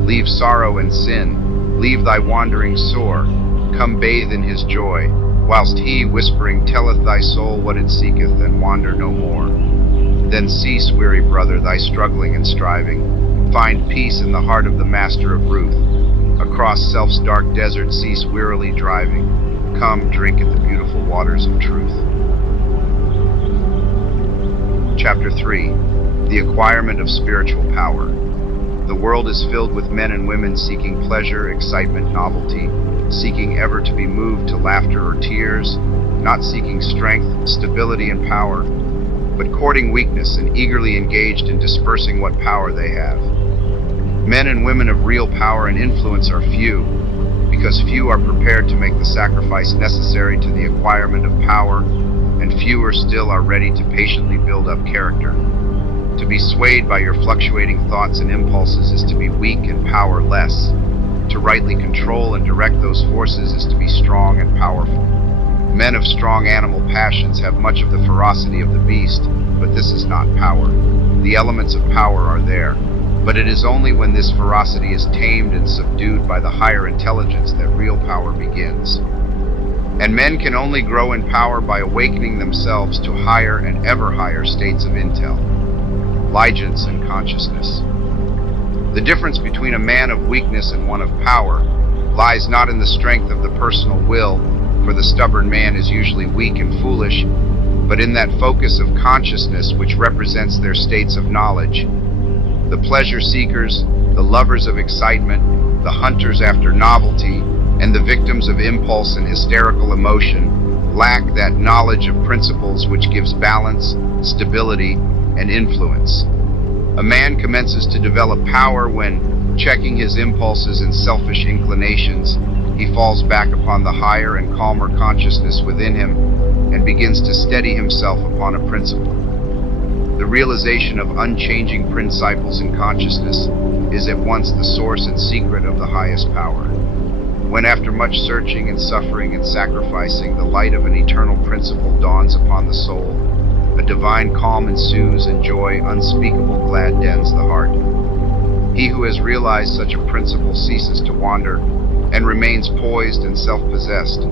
Leave sorrow and sin, leave thy wandering sore, come bathe in his joy, whilst he, whispering, telleth thy soul what it seeketh, and wander no more. Then cease, weary brother, thy struggling and striving. Find peace in the heart of the Master of Ruth. Across self's dark desert cease wearily driving. Come, drink at the beautiful waters of truth. Chapter 3. The Acquirement of Spiritual Power. The world is filled with men and women seeking pleasure, excitement, novelty, seeking ever to be moved to laughter or tears, not seeking strength, stability, and power, but courting weakness and eagerly engaged in dispersing what power they have. Men and women of real power and influence are few, because few are prepared to make the sacrifice necessary to the acquirement of power, and fewer still are ready to patiently build up character. To be swayed by your fluctuating thoughts and impulses is to be weak and powerless. To rightly control and direct those forces is to be strong and powerful. Men of strong animal passions have much of the ferocity of the beast, but this is not power. The elements of power are there, but it is only when this ferocity is tamed and subdued by the higher intelligence that real power begins. And men can only grow in power by awakening themselves to higher and ever higher states of intel, intelligence, and consciousness. The difference between a man of weakness and one of power lies not in the strength of the personal will, for the stubborn man is usually weak and foolish, but in that focus of consciousness which represents their states of knowledge. The pleasure seekers, the lovers of excitement, the hunters after novelty, and the victims of impulse and hysterical emotion lack that knowledge of principles which gives balance, stability, and influence. A man commences to develop power when, checking his impulses and selfish inclinations, he falls back upon the higher and calmer consciousness within him and begins to steady himself upon a principle. The realization of unchanging principles in consciousness is at once the source and secret of the highest power. When after much searching and suffering and sacrificing, the light of an eternal principle dawns upon the soul, a divine calm ensues and joy unspeakable glad dens the heart. He who has realized such a principle ceases to wander and remains poised and self-possessed.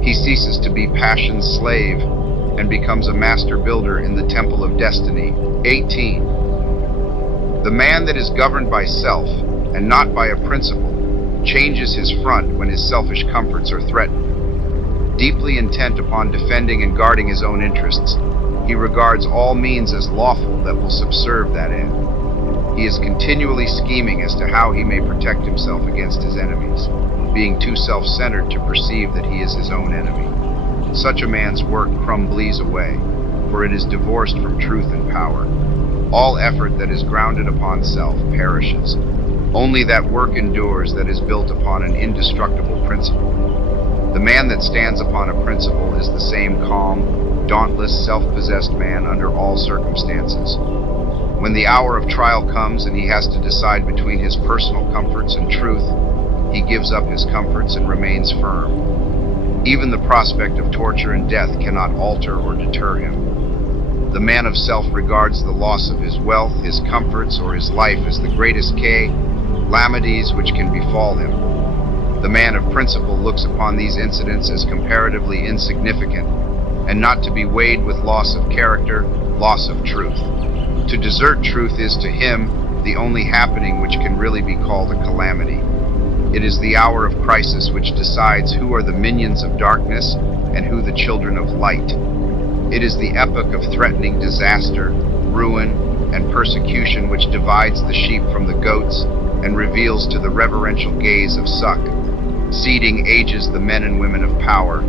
He ceases to be passion's slave and becomes a master builder in the temple of destiny. 18. The man that is governed by self and not by a principle changes his front when his selfish comforts are threatened. Deeply intent upon defending and guarding his own interests, he regards all means as lawful that will subserve that end. He is continually scheming as to how he may protect himself against his enemies, being too self-centered to perceive that he is his own enemy. Such a man's work crumbles away, for it is divorced from truth and power. All effort that is grounded upon self perishes. Only that work endures that is built upon an indestructible principle. The man that stands upon a principle is the same calm, dauntless, self-possessed man under all circumstances. When the hour of trial comes and he has to decide between his personal comforts and truth, he gives up his comforts and remains firm. Even the prospect of torture and death cannot alter or deter him. The man of self regards the loss of his wealth, his comforts, or his life as the greatest calamities which can befall him. The man of principle looks upon these incidents as comparatively insignificant, and not to be weighed with loss of character, loss of truth. To desert truth is to him the only happening which can really be called a calamity. It is the hour of crisis which decides who are the minions of darkness and who the children of light. It is the epoch of threatening disaster, ruin, and persecution which divides the sheep from the goats and reveals to the reverential gaze of Suck, seeding ages the men and women of power.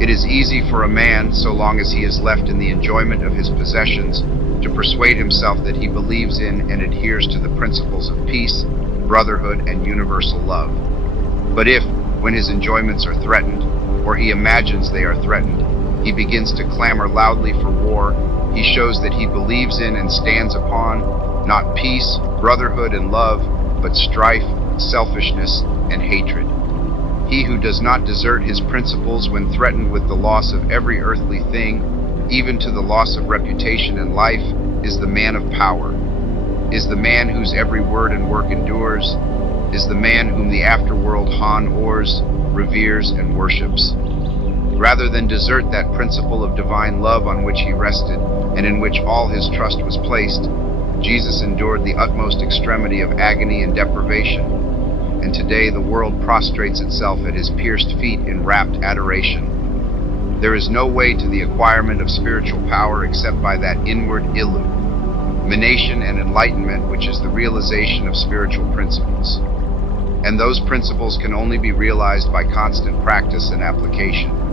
It is easy for a man, so long as he is left in the enjoyment of his possessions, to persuade himself that he believes in and adheres to the principles of peace, brotherhood, and universal love. But if, when his enjoyments are threatened, or he imagines they are threatened, he begins to clamor loudly for war, he shows that he believes in and stands upon not peace, brotherhood, and love, but strife, selfishness, and hatred. He who does not desert his principles when threatened with the loss of every earthly thing, even to the loss of reputation and life, is the man of power, is the man whose every word and work endures, is the man whom the afterworld honors, reveres, and worships. Rather than desert that principle of divine love on which he rested and in which all his trust was placed, Jesus endured the utmost extremity of agony and deprivation, and today the world prostrates itself at his pierced feet in rapt adoration. There is no way to the acquirement of spiritual power except by that inward illumination and enlightenment which is the realization of spiritual principles. And those principles can only be realized by constant practice and application.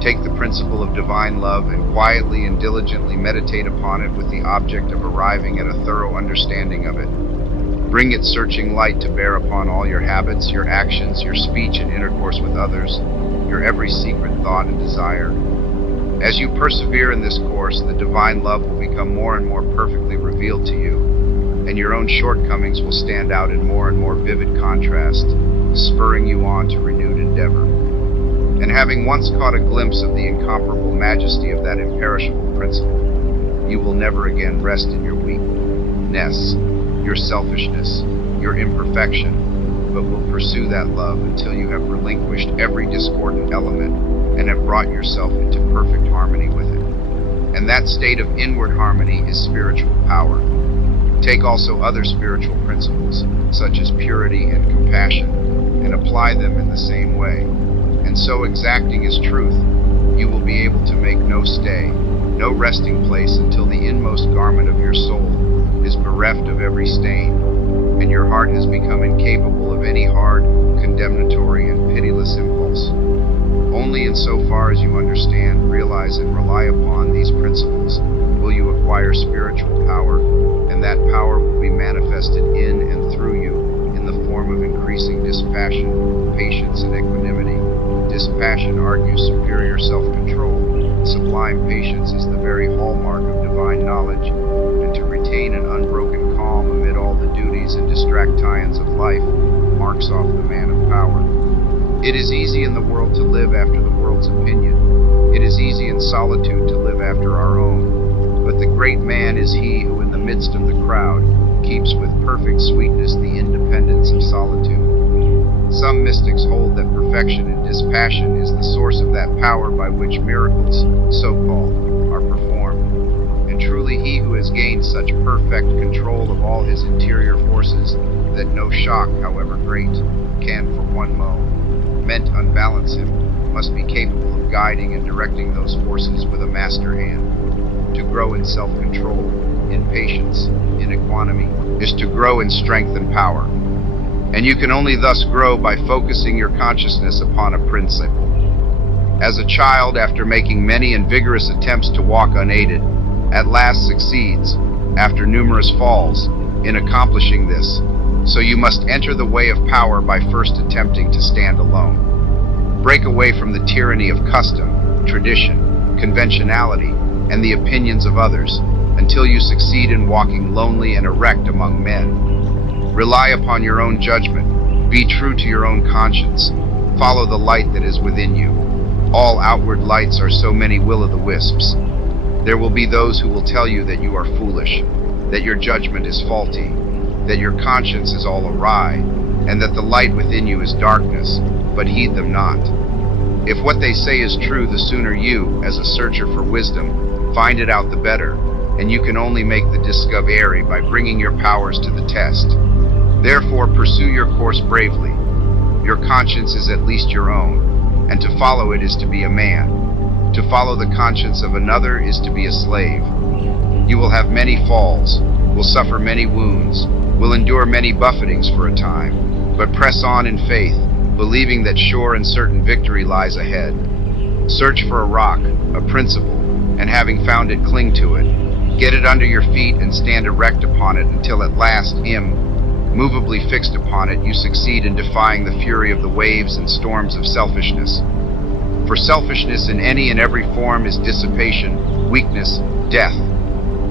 Take the principle of divine love and quietly and diligently meditate upon it with the object of arriving at a thorough understanding of it. Bring its searching light to bear upon all your habits, your actions, your speech and intercourse with others, your every secret thought and desire. As you persevere in this course, the divine love will become more and more perfectly revealed to you, and your own shortcomings will stand out in more and more vivid contrast, spurring you on to renewed endeavor. And having once caught a glimpse of the incomparable majesty of that imperishable principle, you will never again rest in your weakness, your selfishness, your imperfection, but will pursue that love until you have relinquished every discordant element and have brought yourself into perfect harmony with it. And that state of inward harmony is spiritual power. Take also other spiritual principles, such as purity and compassion, and apply them in the same way. And so exacting is truth, you will be able to make no stay, no resting place until the inmost garment of your soul is bereft of every stain, and your heart has become incapable of any hard, condemnatory, and pitiless impulse. Only in so far as you understand, realize, and rely upon these principles will you acquire spiritual power, and that power will be manifested in and through you in the form of increasing dispassion, patience, and equanimity. Dispassion argues superior self-control. Sublime patience is the very hallmark of divine knowledge, and to retain an unbroken calm amid all the duties and distractions of life marks off the man of power. It is easy in the world to live after the world's opinion. It is easy in solitude to live after our own. But the great man is he who in the midst of the crowd keeps with perfect sweetness the independence of solitude. Some mystics hold that perfection in dispassion is the source of that power by which miracles, so-called, are performed. And truly he who has gained such perfect control of all his interior forces that no shock, however great, can for one moment unbalance him, must be capable of guiding and directing those forces with a master hand. To grow in self-control, in patience, in economy, is to grow in strength and power. And you can only thus grow by focusing your consciousness upon a principle. As a child, after making many and vigorous attempts to walk unaided, at last succeeds, after numerous falls, in accomplishing this. So you must enter the way of power by first attempting to stand alone. Break away from the tyranny of custom, tradition, conventionality, and the opinions of others, until you succeed in walking lonely and erect among men. Rely upon your own judgment. Be true to your own conscience. Follow the light that is within you. All outward lights are so many will-o'-the-wisps. There will be those who will tell you that you are foolish, that your judgment is faulty, that your conscience is all awry, and that the light within you is darkness, but heed them not. If what they say is true, the sooner you, as a searcher for wisdom, find it out the better, and you can only make the discovery by bringing your powers to the test. Therefore, pursue your course bravely. Your conscience is at least your own, and to follow it is to be a man. To follow the conscience of another is to be a slave. You will have many falls, will suffer many wounds, will endure many buffetings for a time, but press on in faith, believing that sure and certain victory lies ahead. Search for a rock, a principle, and having found it, cling to it. Get it under your feet and stand erect upon it until at last, immovably fixed upon it, you succeed in defying the fury of the waves and storms of selfishness. For selfishness in any and every form is dissipation, weakness, death.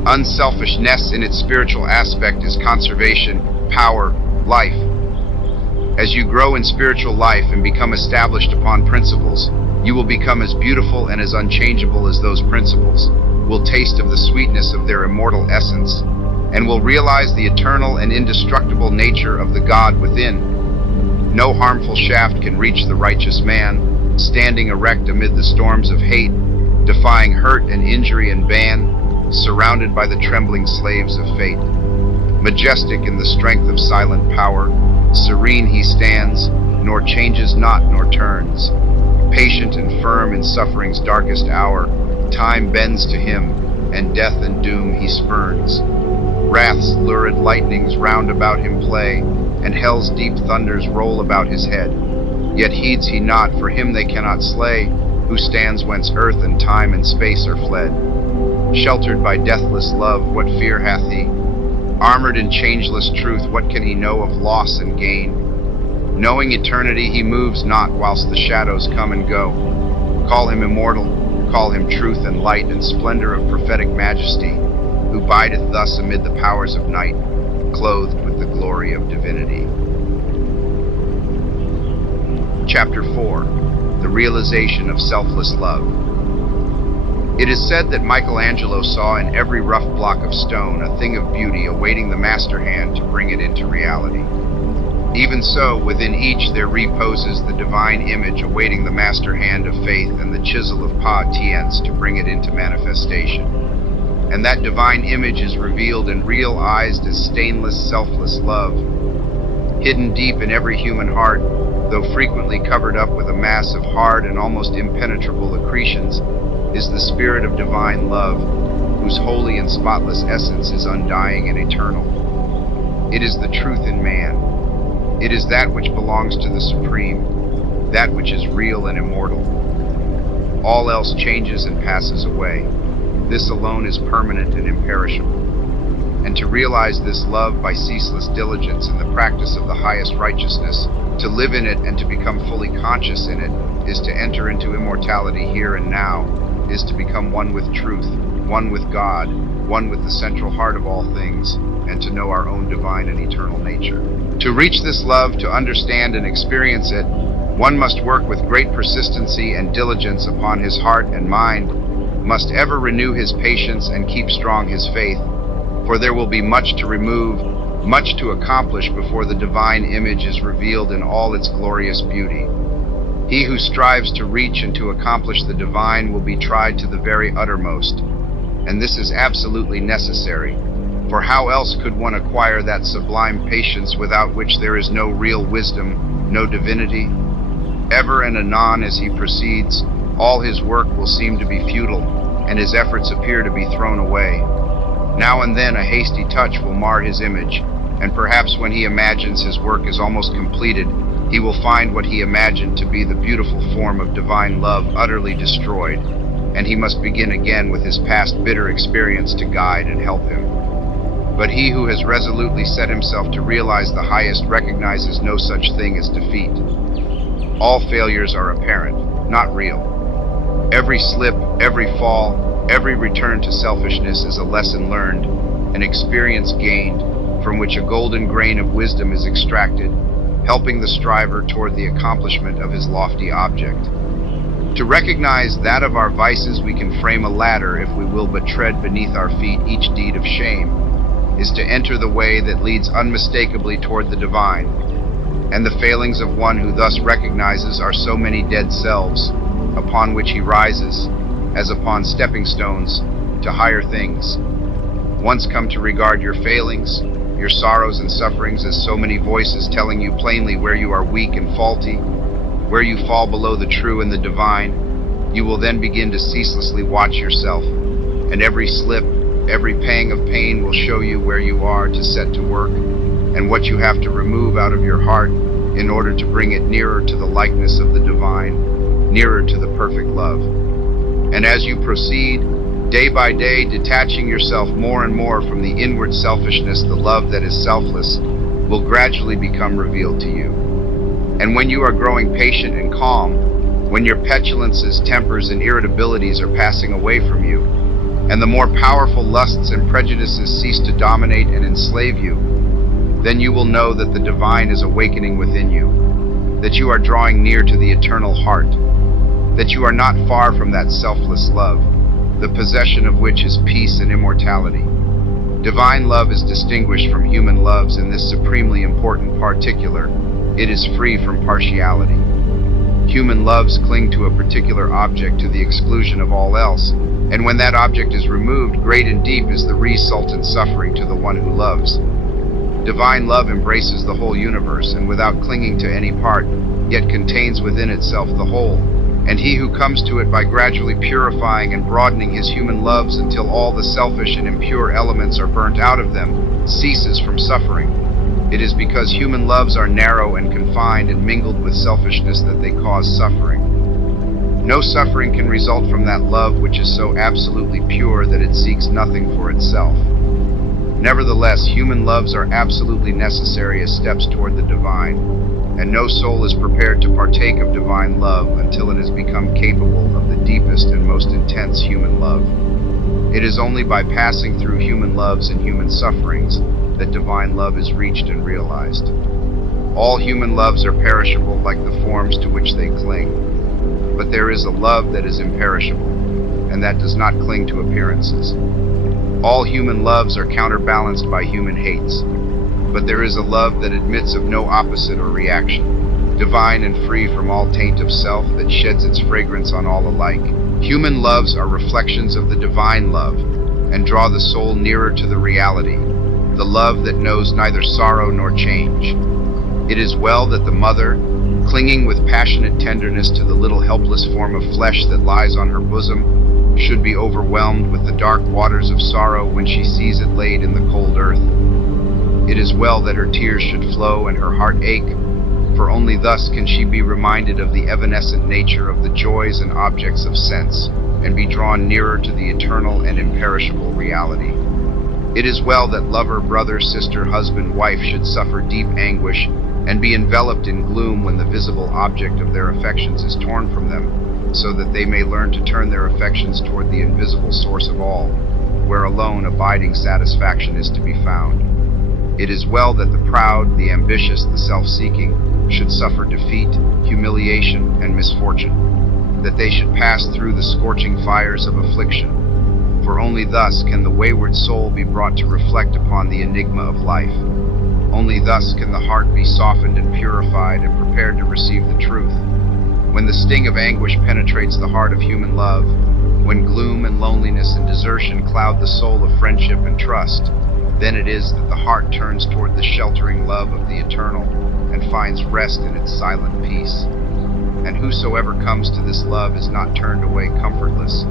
Unselfishness in its spiritual aspect is conservation, power, life. As you grow in spiritual life and become established upon principles, you will become as beautiful and as unchangeable as those principles, will taste of the sweetness of their immortal essence, and will realize the eternal and indestructible nature of the God within. No harmful shaft can reach the righteous man, standing erect amid the storms of hate, defying hurt and injury and ban, surrounded by the trembling slaves of fate. Majestic in the strength of silent power, serene he stands, nor changes not nor turns. Patient and firm in suffering's darkest hour, time bends to him, and death and doom he spurns. Wrath's lurid lightnings round about him play, and hell's deep thunders roll about his head. Yet heeds he not, for him they cannot slay, who stands whence earth and time and space are fled. Sheltered by deathless love, what fear hath he? Armored in changeless truth, what can he know of loss and gain? Knowing eternity, he moves not whilst the shadows come and go. Call him immortal, call him truth and light and splendor of prophetic majesty, who bideth thus amid the powers of night, clothed with the glory of divinity. Chapter 4. The Realization of Selfless Love. It is said that Michelangelo saw in every rough block of stone a thing of beauty awaiting the master hand to bring it into reality. Even so, within each there reposes the divine image awaiting the master hand of faith and the chisel of patience to bring it into manifestation. And that divine image is revealed and realized as stainless, selfless love. Hidden deep in every human heart, though frequently covered up with a mass of hard and almost impenetrable accretions, is the spirit of divine love, whose holy and spotless essence is undying and eternal. It is the truth in man. It is that which belongs to the Supreme, that which is real and immortal. All else changes and passes away. This alone is permanent and imperishable. And to realize this love by ceaseless diligence in the practice of the highest righteousness, to live in it and to become fully conscious in it, is to enter into immortality here and now, is to become one with truth, one with God, one with the central heart of all things, and to know our own divine and eternal nature. To reach this love, to understand and experience it, one must work with great persistency and diligence upon his heart and mind, must ever renew his patience and keep strong his faith, for there will be much to remove, much to accomplish before the divine image is revealed in all its glorious beauty. He who strives to reach and to accomplish the divine will be tried to the very uttermost, and this is absolutely necessary, for how else could one acquire that sublime patience without which there is no real wisdom, no divinity? Ever and anon as he proceeds, all his work will seem to be futile, and his efforts appear to be thrown away. Now and then a hasty touch will mar his image, and perhaps when he imagines his work is almost completed, he will find what he imagined to be the beautiful form of divine love utterly destroyed, and he must begin again with his past bitter experience to guide and help him. But he who has resolutely set himself to realize the highest recognizes no such thing as defeat. All failures are apparent, not real. Every slip, every fall, every return to selfishness is a lesson learned, an experience gained, from which a golden grain of wisdom is extracted, helping the striver toward the accomplishment of his lofty object. To recognize that of our vices we can frame a ladder if we will but tread beneath our feet each deed of shame, is to enter the way that leads unmistakably toward the divine, and the failings of one who thus recognizes are so many dead selves, upon which he rises, as upon stepping stones, to higher things. Once come to regard your failings, your sorrows and sufferings as so many voices telling you plainly where you are weak and faulty, where you fall below the true and the divine, you will then begin to ceaselessly watch yourself, and every slip, every pang of pain will show you where you are to set to work, and what you have to remove out of your heart in order to bring it nearer to the likeness of the divine, nearer to the perfect love. And as you proceed, day by day, detaching yourself more and more from the inward selfishness, the love that is selfless will gradually become revealed to you. And when you are growing patient and calm, when your petulances, tempers, and irritabilities are passing away from you, and the more powerful lusts and prejudices cease to dominate and enslave you, then you will know that the divine is awakening within you, that you are drawing near to the eternal heart, that you are not far from that selfless love, the possession of which is peace and immortality. Divine love is distinguished from human loves in this supremely important particular: it is free from partiality. Human loves cling to a particular object to the exclusion of all else, and when that object is removed, great and deep is the resultant suffering to the one who loves. Divine love embraces the whole universe, and without clinging to any part, yet contains within itself the whole. And he who comes to it by gradually purifying and broadening his human loves until all the selfish and impure elements are burnt out of them, ceases from suffering. It is because human loves are narrow and confined and mingled with selfishness that they cause suffering. No suffering can result from that love which is so absolutely pure that it seeks nothing for itself. Nevertheless, human loves are absolutely necessary as steps toward the divine, and no soul is prepared to partake of divine love until it has become capable of the deepest and most intense human love. It is only by passing through human loves and human sufferings that divine love is reached and realized. All human loves are perishable like the forms to which they cling, but there is a love that is imperishable, and that does not cling to appearances. All human loves are counterbalanced by human hates, but there is a love that admits of no opposite or reaction, divine and free from all taint of self, that sheds its fragrance on all alike. Human loves are reflections of the divine love, and draw the soul nearer to the reality, the love that knows neither sorrow nor change. It is well that the mother, clinging with passionate tenderness to the little helpless form of flesh that lies on her bosom, should be overwhelmed with the dark waters of sorrow when she sees it laid in the cold earth. It is well that her tears should flow and her heart ache, for only thus can she be reminded of the evanescent nature of the joys and objects of sense, and be drawn nearer to the eternal and imperishable reality. It is well that lover, brother, sister, husband, wife should suffer deep anguish, and be enveloped in gloom when the visible object of their affections is torn from them, so that they may learn to turn their affections toward the invisible source of all, where alone abiding satisfaction is to be found. It is well that the proud, the ambitious, the self-seeking should suffer defeat, humiliation, and misfortune, that they should pass through the scorching fires of affliction, for only thus can the wayward soul be brought to reflect upon the enigma of life. Only thus can the heart be softened and purified and prepared to receive the truth. When the sting of anguish penetrates the heart of human love, when gloom and loneliness and desertion cloud the soul of friendship and trust, then it is that the heart turns toward the sheltering love of the eternal and finds rest in its silent peace. And whosoever comes to this love is not turned away comfortless,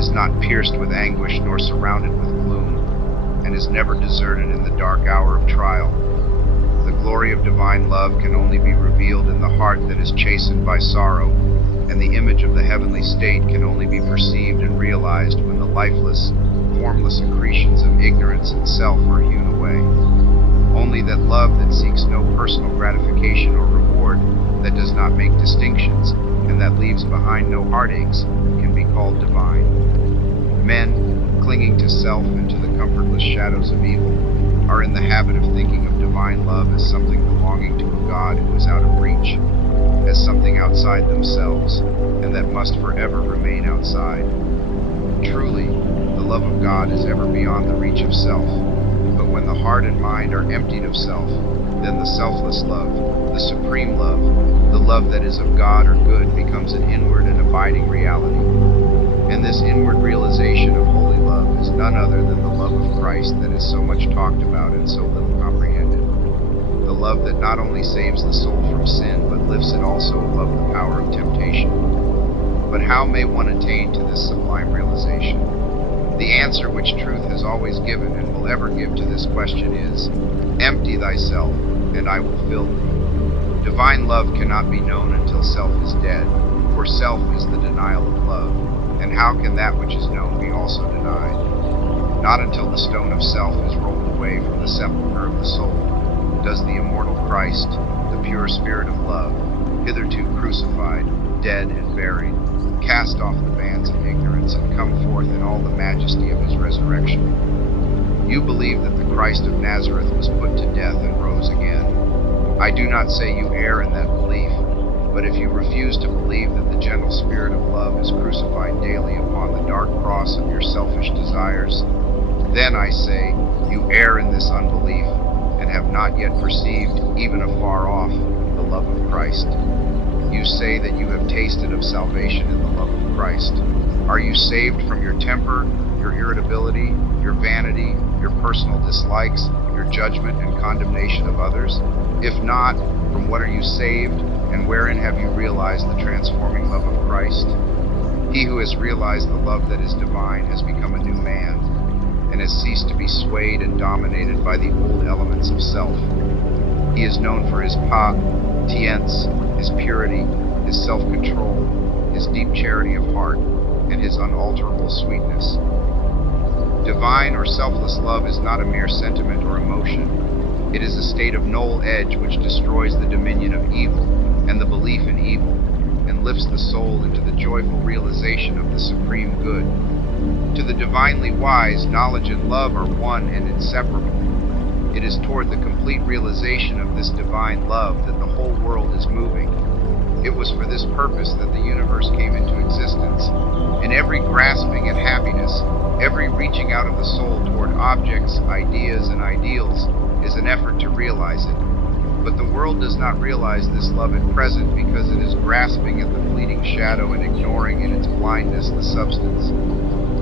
is not pierced with anguish nor surrounded with gloom, and is never deserted in the dark hour of trial. The glory of divine love can only be revealed in the heart that is chastened by sorrow, and the image of the heavenly state can only be perceived and realized when the lifeless, formless accretions of ignorance and self are hewn away. Only that love that seeks no personal gratification or reward, that does not make distinctions, and that leaves behind no heartaches, can be called divine. Men, clinging to self and to the comfortless shadows of evil, are in the habit of thinking of divine love as something belonging to a God who is out of reach, as something outside themselves, and that must forever remain outside. Truly, the love of God is ever beyond the reach of self, but when the heart and mind are emptied of self, then the selfless love, the supreme love, the love that is of God or good, becomes an inward and abiding reality. And this inward realization of holy love is none other than the love of Christ that is so much talked about and so little comprehended. The love that not only saves the soul from sin, but lifts it also above the power of temptation. But how may one attain to this sublime realization? The answer which truth has always given and will ever give to this question is, empty thyself, and I will fill thee. Divine love cannot be known until self is dead, for self is the denial of love, and how can that which is known be also denied? Not until the stone of self is rolled away from the sepulchre of the soul does the immortal Christ, the pure spirit of love, hitherto crucified, dead and buried, cast off the bands of ignorance and come forth in all the majesty of his resurrection. You believe that the Christ of Nazareth was put to death and rose again. I do not say you err in that belief, but if you refuse to believe that the gentle spirit of love is crucified daily upon the dark cross of your selfish desires, then I say you err in this unbelief and have not yet perceived, even afar off, the love of Christ. You say that you have tasted of salvation in the love of Christ. Are you saved from your temper, your irritability, your vanity, your personal dislikes, your judgment and condemnation of others? If not, from what are you saved, and wherein have you realized the transforming love of Christ? He who has realized the love that is divine has become a new man, and has ceased to be swayed and dominated by the old elements of self. He is known for his patience, his purity, his self-control, his deep charity of heart, and his unalterable sweetness. Divine or selfless love is not a mere sentiment or emotion. It is a state of null edge which destroys the dominion of evil and the belief in evil, and lifts the soul into the joyful realization of the supreme good. To the divinely wise, knowledge and love are one and inseparable. It is toward the complete realization of this divine love that the whole world is moving. It was for this purpose that the universe came into existence. In every grasping at happiness, every reaching out of the soul toward objects, ideas, and ideals is an effort to realize it. But the world does not realize this love at present because it is grasping at the fleeting shadow and ignoring in its blindness the substance.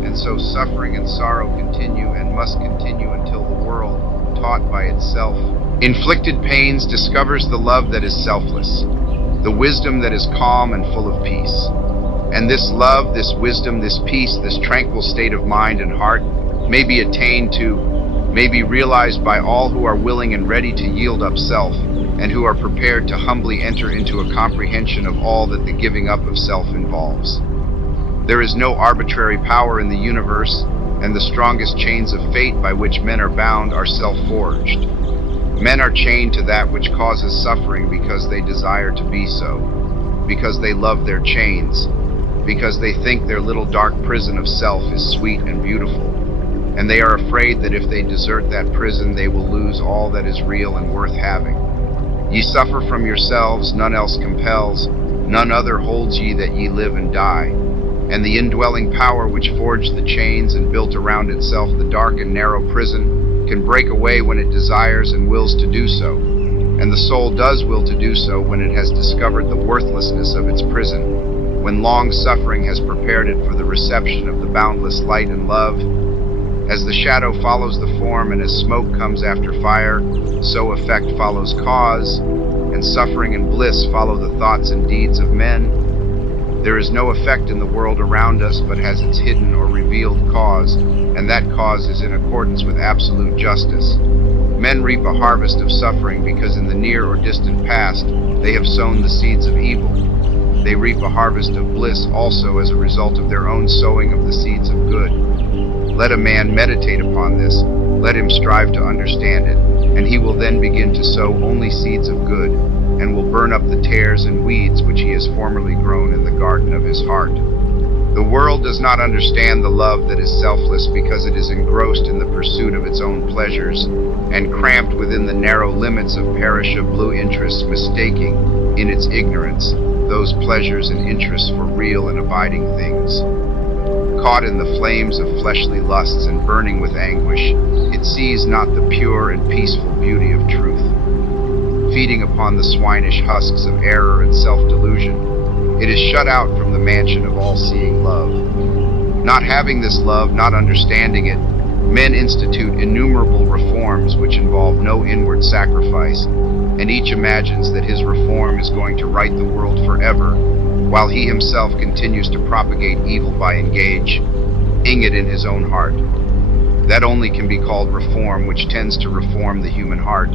And so suffering and sorrow continue and must continue until the world, taught by itself, inflicted pains, discovers the love that is selfless, the wisdom that is calm and full of peace. And this love, this wisdom, this peace, this tranquil state of mind and heart may be attained to, may be realized by all who are willing and ready to yield up self, and who are prepared to humbly enter into a comprehension of all that the giving up of self involves. There is no arbitrary power in the universe, and the strongest chains of fate by which men are bound are self-forged. Men are chained to that which causes suffering because they desire to be so, because they love their chains, because they think their little dark prison of self is sweet and beautiful, and they are afraid that if they desert that prison they will lose all that is real and worth having. Ye suffer from yourselves, none else compels, none other holds ye that ye live and die. And the indwelling power which forged the chains and built around itself the dark and narrow prison can break away when it desires and wills to do so. And the soul does will to do so when it has discovered the worthlessness of its prison, when long suffering has prepared it for the reception of the boundless light and love. As the shadow follows the form and as smoke comes after fire, so effect follows cause, and suffering and bliss follow the thoughts and deeds of men. There is no effect in the world around us but has its hidden or revealed cause, and that cause is in accordance with absolute justice. Men reap a harvest of suffering because in the near or distant past they have sown the seeds of evil. They reap a harvest of bliss also as a result of their own sowing of the seeds of good. Let a man meditate upon this, let him strive to understand it, and he will then begin to sow only seeds of good, and will burn up the tares and weeds which he has formerly grown in the garden of his heart. The world does not understand the love that is selfless because it is engrossed in the pursuit of its own pleasures, and cramped within the narrow limits of blue interests, mistaking, in its ignorance, those pleasures and interests for real and abiding things. Caught in the flames of fleshly lusts and burning with anguish, it sees not the pure and peaceful beauty of truth. Feeding upon the swinish husks of error and self-delusion, it is shut out from the mansion of all-seeing love. Not having this love, not understanding it, men institute innumerable reforms which involve no inward sacrifice, and each imagines that his reform is going to right the world forever, while he himself continues to propagate evil by engaging it in his own heart. That only can be called reform which tends to reform the human heart,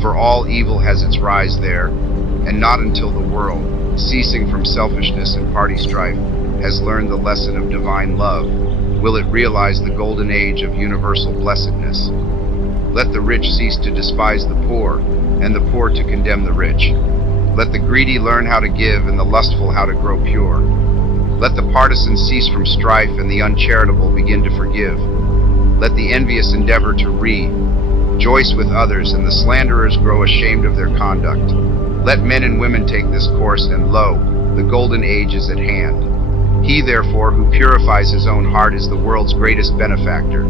for all evil has its rise there, and not until the world, ceasing from selfishness and party strife, has learned the lesson of divine love, will it realize the golden age of universal blessedness. Let the rich cease to despise the poor, and the poor to condemn the rich. Let the greedy learn how to give, and the lustful how to grow pure. Let the partisan cease from strife, and the uncharitable begin to forgive. Let the envious endeavor to rejoice with others, and the slanderers grow ashamed of their conduct. Let men and women take this course, and lo, the golden age is at hand. He, therefore, who purifies his own heart is the world's greatest benefactor.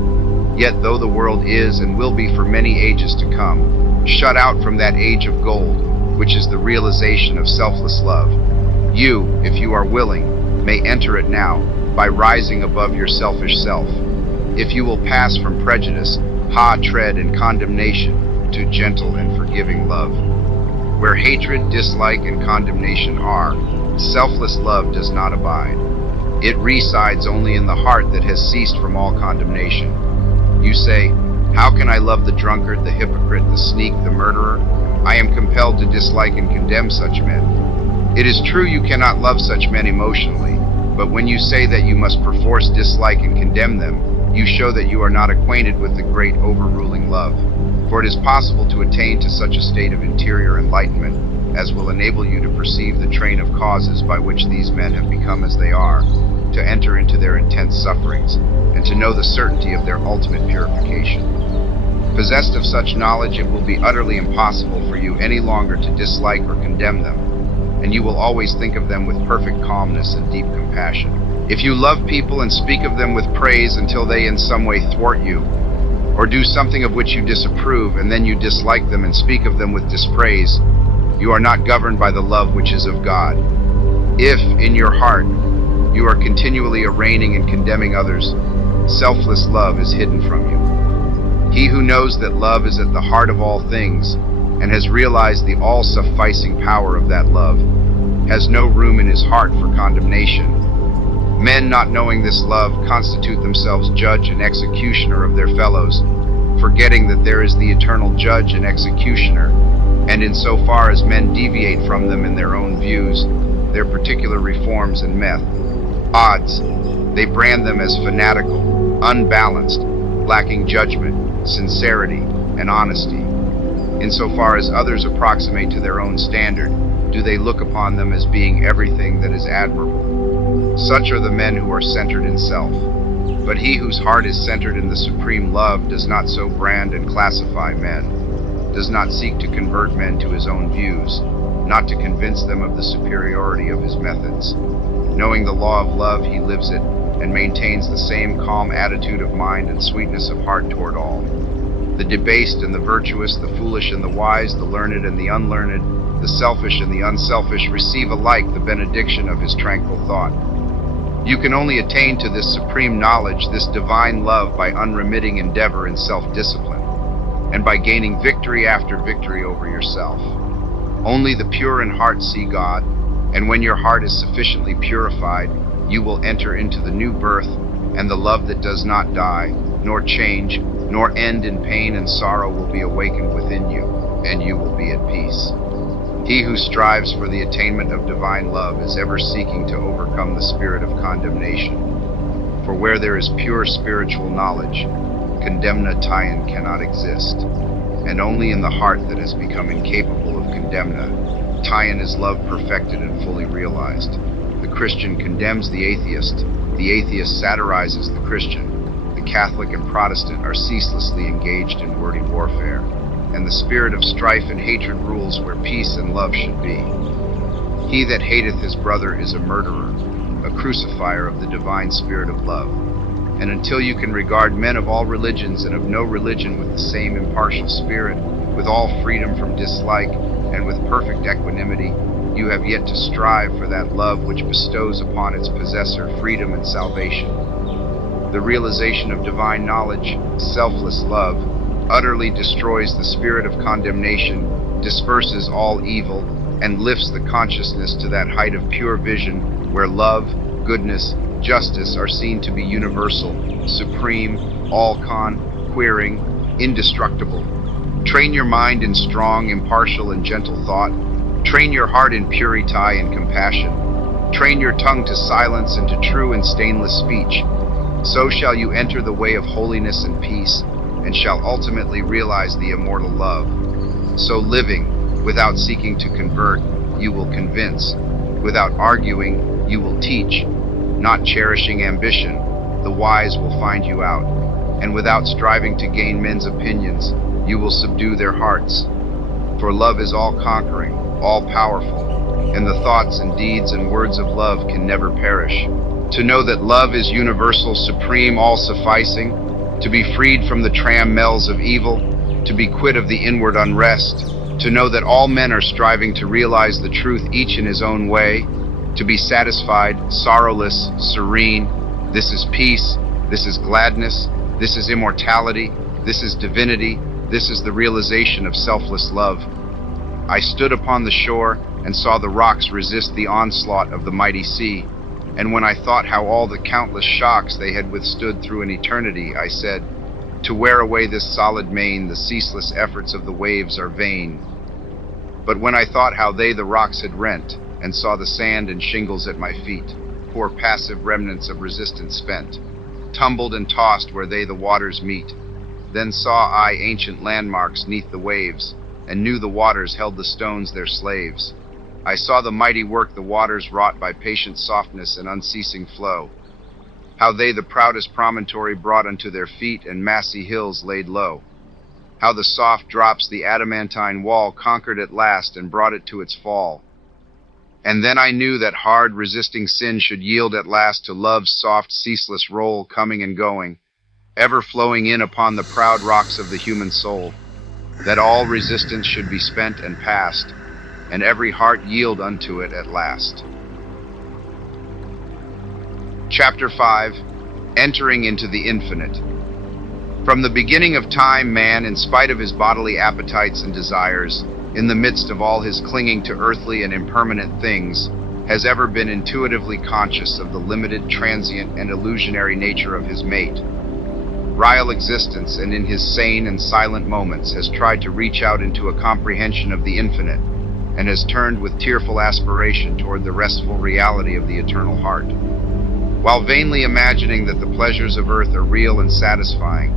Yet though the world is and will be for many ages to come, shut out from that age of gold, which is the realization of selfless love, you, if you are willing, may enter it now by rising above your selfish self. If you will pass from prejudice, hatred, and condemnation to gentle and forgiving love. Where hatred, dislike, and condemnation are, selfless love does not abide. It resides only in the heart that has ceased from all condemnation. You say, how can I love the drunkard, the hypocrite, the sneak, the murderer? I am compelled to dislike and condemn such men. It is true you cannot love such men emotionally, but when you say that you must perforce dislike and condemn them, you show that you are not acquainted with the great overruling love. For it is possible to attain to such a state of interior enlightenment as will enable you to perceive the train of causes by which these men have become as they are, to enter into their intense sufferings, and to know the certainty of their ultimate purification. Possessed of such knowledge, it will be utterly impossible for you any longer to dislike or condemn them, and you will always think of them with perfect calmness and deep compassion. If you love people and speak of them with praise until they in some way thwart you, or do something of which you disapprove, and then you dislike them and speak of them with dispraise, you are not governed by the love which is of God. If, in your heart, you are continually arraigning and condemning others, selfless love is hidden from you. He who knows that love is at the heart of all things, and has realized the all-sufficing power of that love, has no room in his heart for condemnation. Men not knowing this love constitute themselves judge and executioner of their fellows, forgetting that there is the eternal judge and executioner, and in so far as men deviate from them in their own views, their particular reforms and methods, they brand them as fanatical, unbalanced, lacking judgment, sincerity, and honesty. In so far as others approximate to their own standard, do they look upon them as being everything that is admirable. Such are the men who are centered in self. But he whose heart is centered in the supreme love does not so brand and classify men, does not seek to convert men to his own views, not to convince them of the superiority of his methods. Knowing the law of love, he lives it, and maintains the same calm attitude of mind and sweetness of heart toward all. The debased and the virtuous, the foolish and the wise, the learned and the unlearned, the selfish and the unselfish receive alike the benediction of his tranquil thought. You can only attain to this supreme knowledge, this divine love, by unremitting endeavor in self-discipline, and by gaining victory after victory over yourself. Only the pure in heart see God, and when your heart is sufficiently purified, you will enter into the new birth, and the love that does not die, nor change, nor end in pain and sorrow will be awakened within you, and you will be at peace. He who strives for the attainment of divine love is ever seeking to overcome the spirit of condemnation. For where there is pure spiritual knowledge, condemnation cannot exist, and only in the heart that has become incapable of condemnation is love perfected and fully realized. The Christian condemns the atheist satirizes the Christian, the Catholic and Protestant are ceaselessly engaged in wordy warfare, and the spirit of strife and hatred rules where peace and love should be. He that hateth his brother is a murderer, a crucifier of the divine spirit of love. And until you can regard men of all religions and of no religion with the same impartial spirit, with all freedom from dislike, and with perfect equanimity, you have yet to strive for that love which bestows upon its possessor freedom and salvation. The realization of divine knowledge, selfless love, utterly destroys the spirit of condemnation, disperses all evil, and lifts the consciousness to that height of pure vision where love, goodness, justice are seen to be universal, supreme, all-conquering, indestructible. Train your mind in strong, impartial, and gentle thought. Train your heart in purity and compassion. Train your tongue to silence and to true and stainless speech. So shall you enter the way of holiness and peace, and shall ultimately realize the immortal love. So living, without seeking to convert, you will convince. Without arguing, you will teach. Not cherishing ambition, the wise will find you out. And without striving to gain men's opinions, you will subdue their hearts. For love is all-conquering, all-powerful, and the thoughts and deeds and words of love can never perish. To know that love is universal, supreme, all-sufficing, to be freed from the trammels of evil, to be quit of the inward unrest, to know that all men are striving to realize the truth each in his own way, to be satisfied, sorrowless, serene. This is peace, this is gladness, this is immortality, this is divinity, this is the realization of selfless love. I stood upon the shore and saw the rocks resist the onslaught of the mighty sea, and when I thought how all the countless shocks they had withstood through an eternity, I said, to wear away this solid main, the ceaseless efforts of the waves are vain. But when I thought how they the rocks had rent, and saw the sand and shingles at my feet, poor passive remnants of resistance spent, tumbled and tossed where they the waters meet, then saw I ancient landmarks neath the waves, and knew the waters held the stones their slaves. I saw the mighty work the waters wrought by patient softness and unceasing flow, how they the proudest promontory brought unto their feet and massy hills laid low, how the soft drops the adamantine wall conquered at last and brought it to its fall. And then I knew that hard resisting sin should yield at last to love's soft ceaseless roll coming and going, ever flowing in upon the proud rocks of the human soul, that all resistance should be spent and past, and every heart yield unto it at last. Chapter 5. Entering into the Infinite. From the beginning of time, man, in spite of his bodily appetites and desires, in the midst of all his clinging to earthly and impermanent things, has ever been intuitively conscious of the limited, transient, and illusionary nature of his mate. Real existence, and in his sane and silent moments, has tried to reach out into a comprehension of the infinite, and has turned with tearful aspiration toward the restful reality of the eternal heart. While vainly imagining that the pleasures of earth are real and satisfying,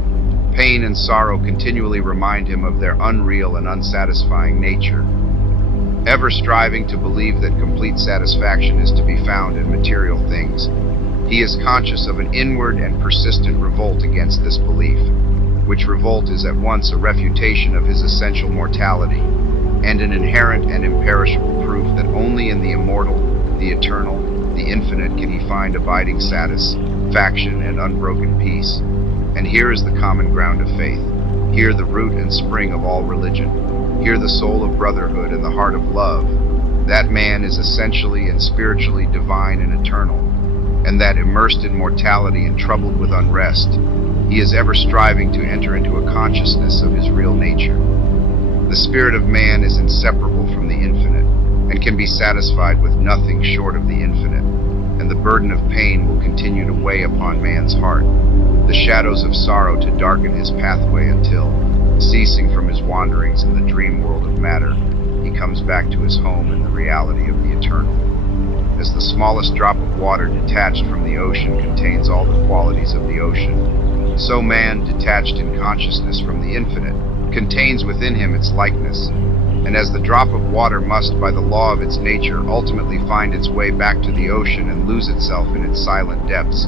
pain and sorrow continually remind him of their unreal and unsatisfying nature. Ever striving to believe that complete satisfaction is to be found in material things, he is conscious of an inward and persistent revolt against this belief, which revolt is at once a refutation of his essential mortality, and an inherent and imperishable proof that only in the immortal, the eternal, the infinite can he find abiding satisfaction and unbroken peace. And here is the common ground of faith, here the root and spring of all religion, here the soul of brotherhood and the heart of love. That man is essentially and spiritually divine and eternal, and that immersed in mortality and troubled with unrest, he is ever striving to enter into a consciousness of his real nature. The spirit of man is inseparable from the infinite, and can be satisfied with nothing short of the infinite, and the burden of pain will continue to weigh upon man's heart, the shadows of sorrow to darken his pathway until, ceasing from his wanderings in the dream world of matter, he comes back to his home in the reality of the eternal. As the smallest drop of water detached from the ocean contains all the qualities of the ocean, so man, detached in consciousness from the infinite, contains within him its likeness, and as the drop of water must, by the law of its nature, ultimately find its way back to the ocean and lose itself in its silent depths,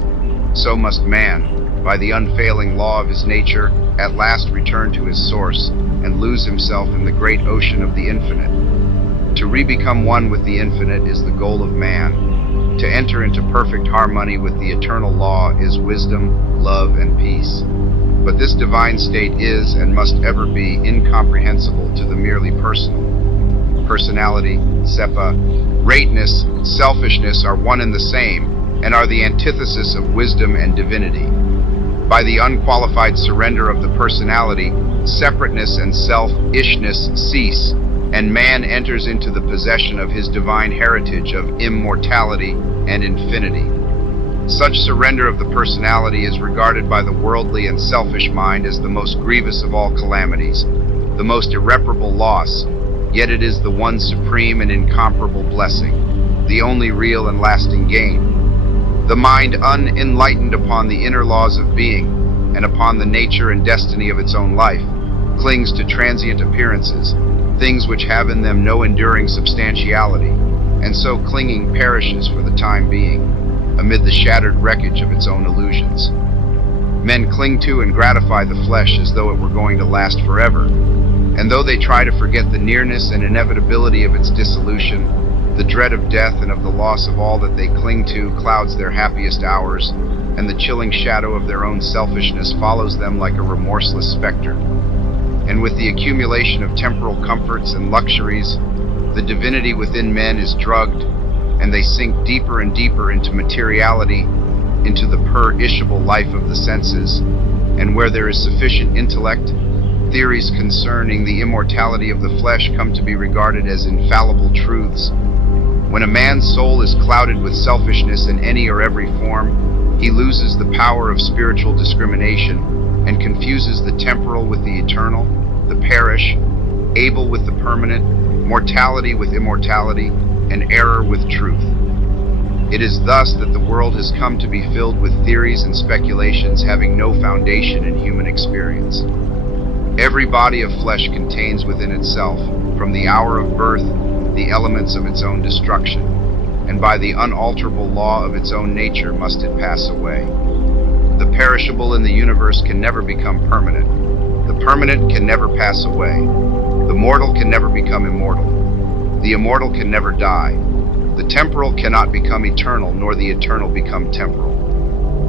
so must man, by the unfailing law of his nature, at last return to his source and lose himself in the great ocean of the infinite. To re-become one with the infinite is the goal of man. To enter into perfect harmony with the eternal law is wisdom, love, and peace. But this divine state is and must ever be incomprehensible to the merely personal. Personality, separateness, selfishness are one and the same, and are the antithesis of wisdom and divinity. By the unqualified surrender of the personality, separateness and self-ishness cease, and man enters into the possession of his divine heritage of immortality and infinity. Such surrender of the personality is regarded by the worldly and selfish mind as the most grievous of all calamities, the most irreparable loss, yet it is the one supreme and incomparable blessing, the only real and lasting gain. The mind unenlightened upon the inner laws of being, and upon the nature and destiny of its own life, clings to transient appearances, things which have in them no enduring substantiality, and so clinging perishes for the time being, amid the shattered wreckage of its own illusions. Men cling to and gratify the flesh as though it were going to last forever, and though they try to forget the nearness and inevitability of its dissolution, the dread of death and of the loss of all that they cling to clouds their happiest hours, and the chilling shadow of their own selfishness follows them like a remorseless specter. And with the accumulation of temporal comforts and luxuries, the divinity within men is drugged, and they sink deeper and deeper into materiality, into the perishable life of the senses, and where there is sufficient intellect, theories concerning the immortality of the flesh come to be regarded as infallible truths. When a man's soul is clouded with selfishness in any or every form, he loses the power of spiritual discrimination and confuses the temporal with the eternal, the perish, able with the permanent, mortality with immortality, and error with truth. It is thus that the world has come to be filled with theories and speculations having no foundation in human experience. Every body of flesh contains within itself, from the hour of birth, the elements of its own destruction, and by the unalterable law of its own nature must it pass away. The perishable in the universe can never become permanent. The permanent can never pass away. The mortal can never become immortal. The immortal can never die. The temporal cannot become eternal, nor the eternal become temporal.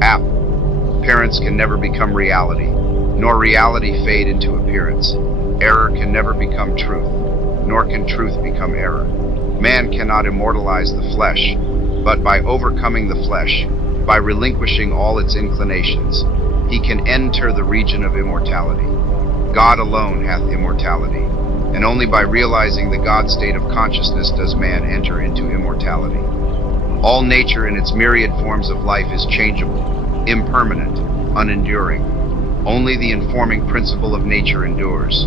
Appearance can never become reality, nor reality fade into appearance. Error can never become truth, nor can truth become error. Man cannot immortalize the flesh, but by overcoming the flesh, by relinquishing all its inclinations, he can enter the region of immortality. God alone hath immortality, and only by realizing the God state of consciousness does man enter into immortality. All nature in its myriad forms of life is changeable, impermanent, unenduring. Only the informing principle of nature endures.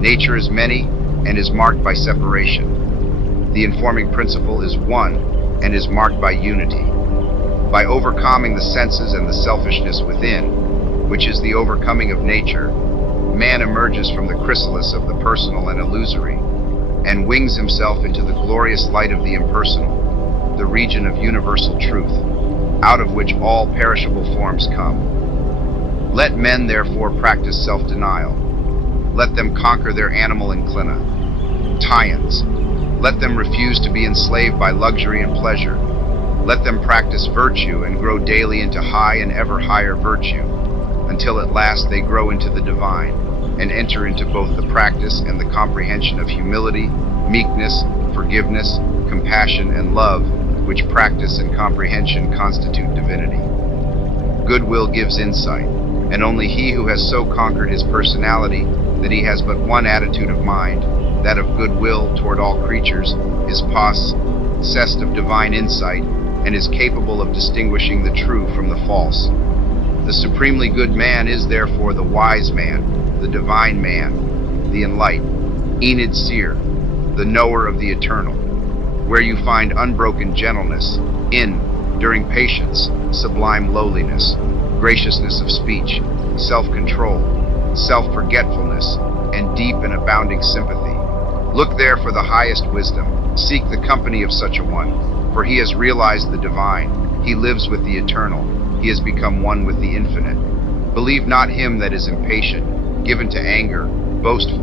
Nature is many and is marked by separation. The informing principle is one and is marked by unity. By overcoming the senses and the selfishness within, which is the overcoming of nature, man emerges from the chrysalis of the personal and illusory, and wings himself into the glorious light of the impersonal, the region of universal truth, out of which all perishable forms come. Let men therefore practice self-denial. Let them conquer their animal inclinations. Let them refuse to be enslaved by luxury and pleasure. Let them practice virtue and grow daily into high and ever higher virtue, until at last they grow into the divine, and enter into both the practice and the comprehension of humility, meekness, forgiveness, compassion, and love, which practice and comprehension constitute divinity. Goodwill gives insight, and only he who has so conquered his personality that he has but one attitude of mind, that of goodwill toward all creatures, is possessed of divine insight, and is capable of distinguishing the true from the false. The supremely good man is therefore the wise man, the divine man, the enlightened seer, the knower of the eternal, where you find unbroken gentleness, enduring patience, sublime lowliness, graciousness of speech, self-control, self-forgetfulness, and deep and abounding sympathy. Look there for the highest wisdom. Seek the company of such a one, for he has realized the divine. He lives with the eternal. He has become one with the infinite. Believe not him that is impatient, given to anger, boastful,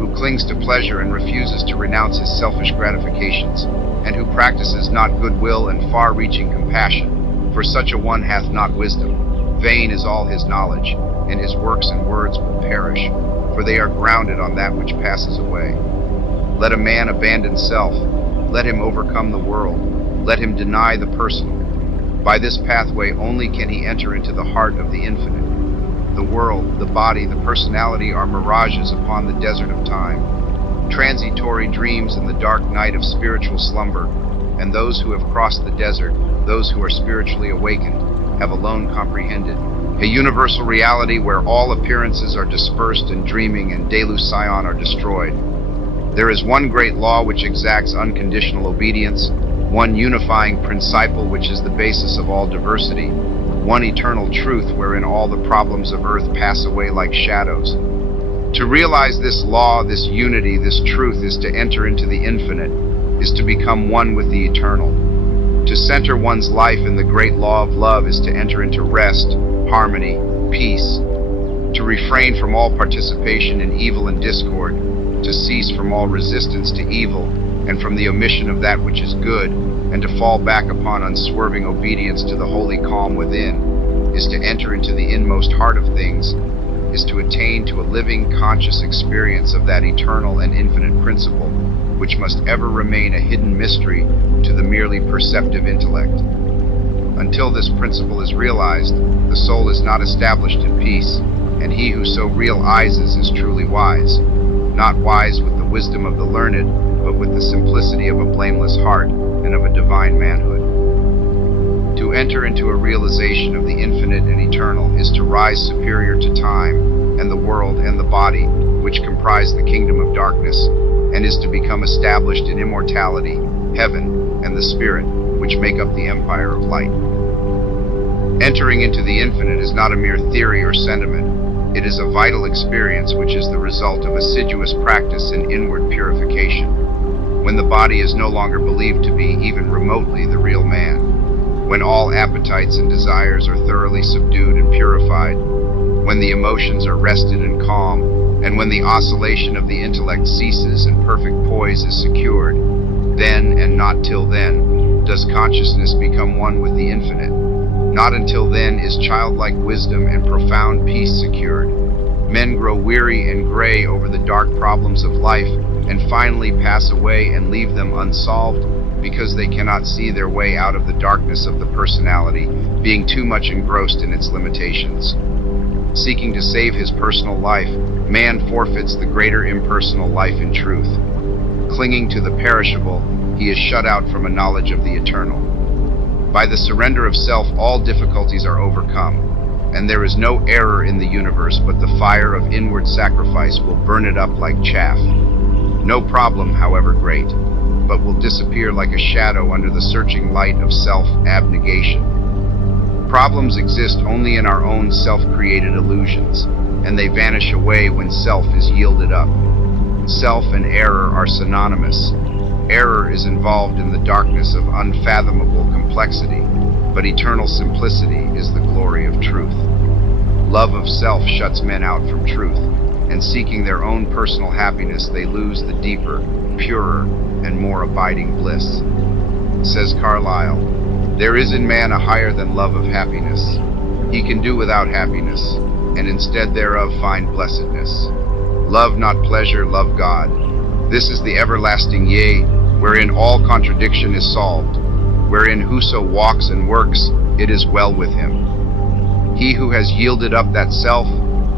who clings to pleasure and refuses to renounce his selfish gratifications, and who practices not goodwill and far-reaching compassion. For such a one hath not wisdom. Vain is all his knowledge, and his works and words will perish, for they are grounded on that which passes away. Let a man abandon self. Let him overcome the world. Let him deny the personal. By this pathway only can he enter into the heart of the infinite. world, the body, the personality are mirages upon the desert of time, transitory dreams in the dark night of spiritual slumber, and those who have crossed the desert, those who are spiritually awakened, have alone comprehended. A universal reality where all appearances are dispersed and dreaming and delusion are destroyed. There is one great law which exacts unconditional obedience, one unifying principle which is the basis of all diversity, one eternal truth wherein all the problems of earth pass away like shadows. To realize this law, this unity, this truth is to enter into the infinite, is to become one with the eternal. To center one's life in the great law of love is to enter into rest, harmony, peace. To refrain from all participation in evil and discord, to cease from all resistance to evil, and from the omission of that which is good, and to fall back upon unswerving obedience to the holy calm within, is to enter into the inmost heart of things, is to attain to a living, conscious experience of that eternal and infinite principle, which must ever remain a hidden mystery to the merely perceptive intellect. Until this principle is realized, the soul is not established in peace, and he who so realizes is truly wise, not wise with the wisdom of the learned, but with the simplicity of a blameless heart and of a divine manhood. To enter into a realization of the infinite and eternal is to rise superior to time and the world and the body, which comprise the kingdom of darkness, and is to become established in immortality, heaven, and the spirit, which make up the empire of light. Entering into the infinite is not a mere theory or sentiment. It is a vital experience which is the result of assiduous practice in inward purification. When the body is no longer believed to be even remotely the real man, when all appetites and desires are thoroughly subdued and purified, when the emotions are rested and calm, and when the oscillation of the intellect ceases and perfect poise is secured, then and not till then does consciousness become one with the infinite. Not until then is childlike wisdom and profound peace secured. Men grow weary and gray over the dark problems of life, and finally pass away and leave them unsolved because they cannot see their way out of the darkness of the personality, being too much engrossed in its limitations. Seeking to save his personal life, man forfeits the greater impersonal life in truth. Clinging to the perishable, he is shut out from a knowledge of the eternal. By the surrender of self, all difficulties are overcome, and there is no error in the universe, but the fire of inward sacrifice will burn it up like chaff. No problem, however great, but will disappear like a shadow under the searching light of self-abnegation. Problems exist only in our own self-created illusions, and they vanish away when self is yielded up. Self and error are synonymous. Error is involved in the darkness of unfathomable complexity, but eternal simplicity is the glory of truth. Love of self shuts men out from truth, and seeking their own personal happiness, they lose the deeper, purer, and more abiding bliss. Says Carlyle, "There is in man a higher than love of happiness. He can do without happiness, and instead thereof find blessedness. Love not pleasure, love God. This is the everlasting yea, wherein all contradiction is solved, wherein whoso walks and works, it is well with him." He who has yielded up that self,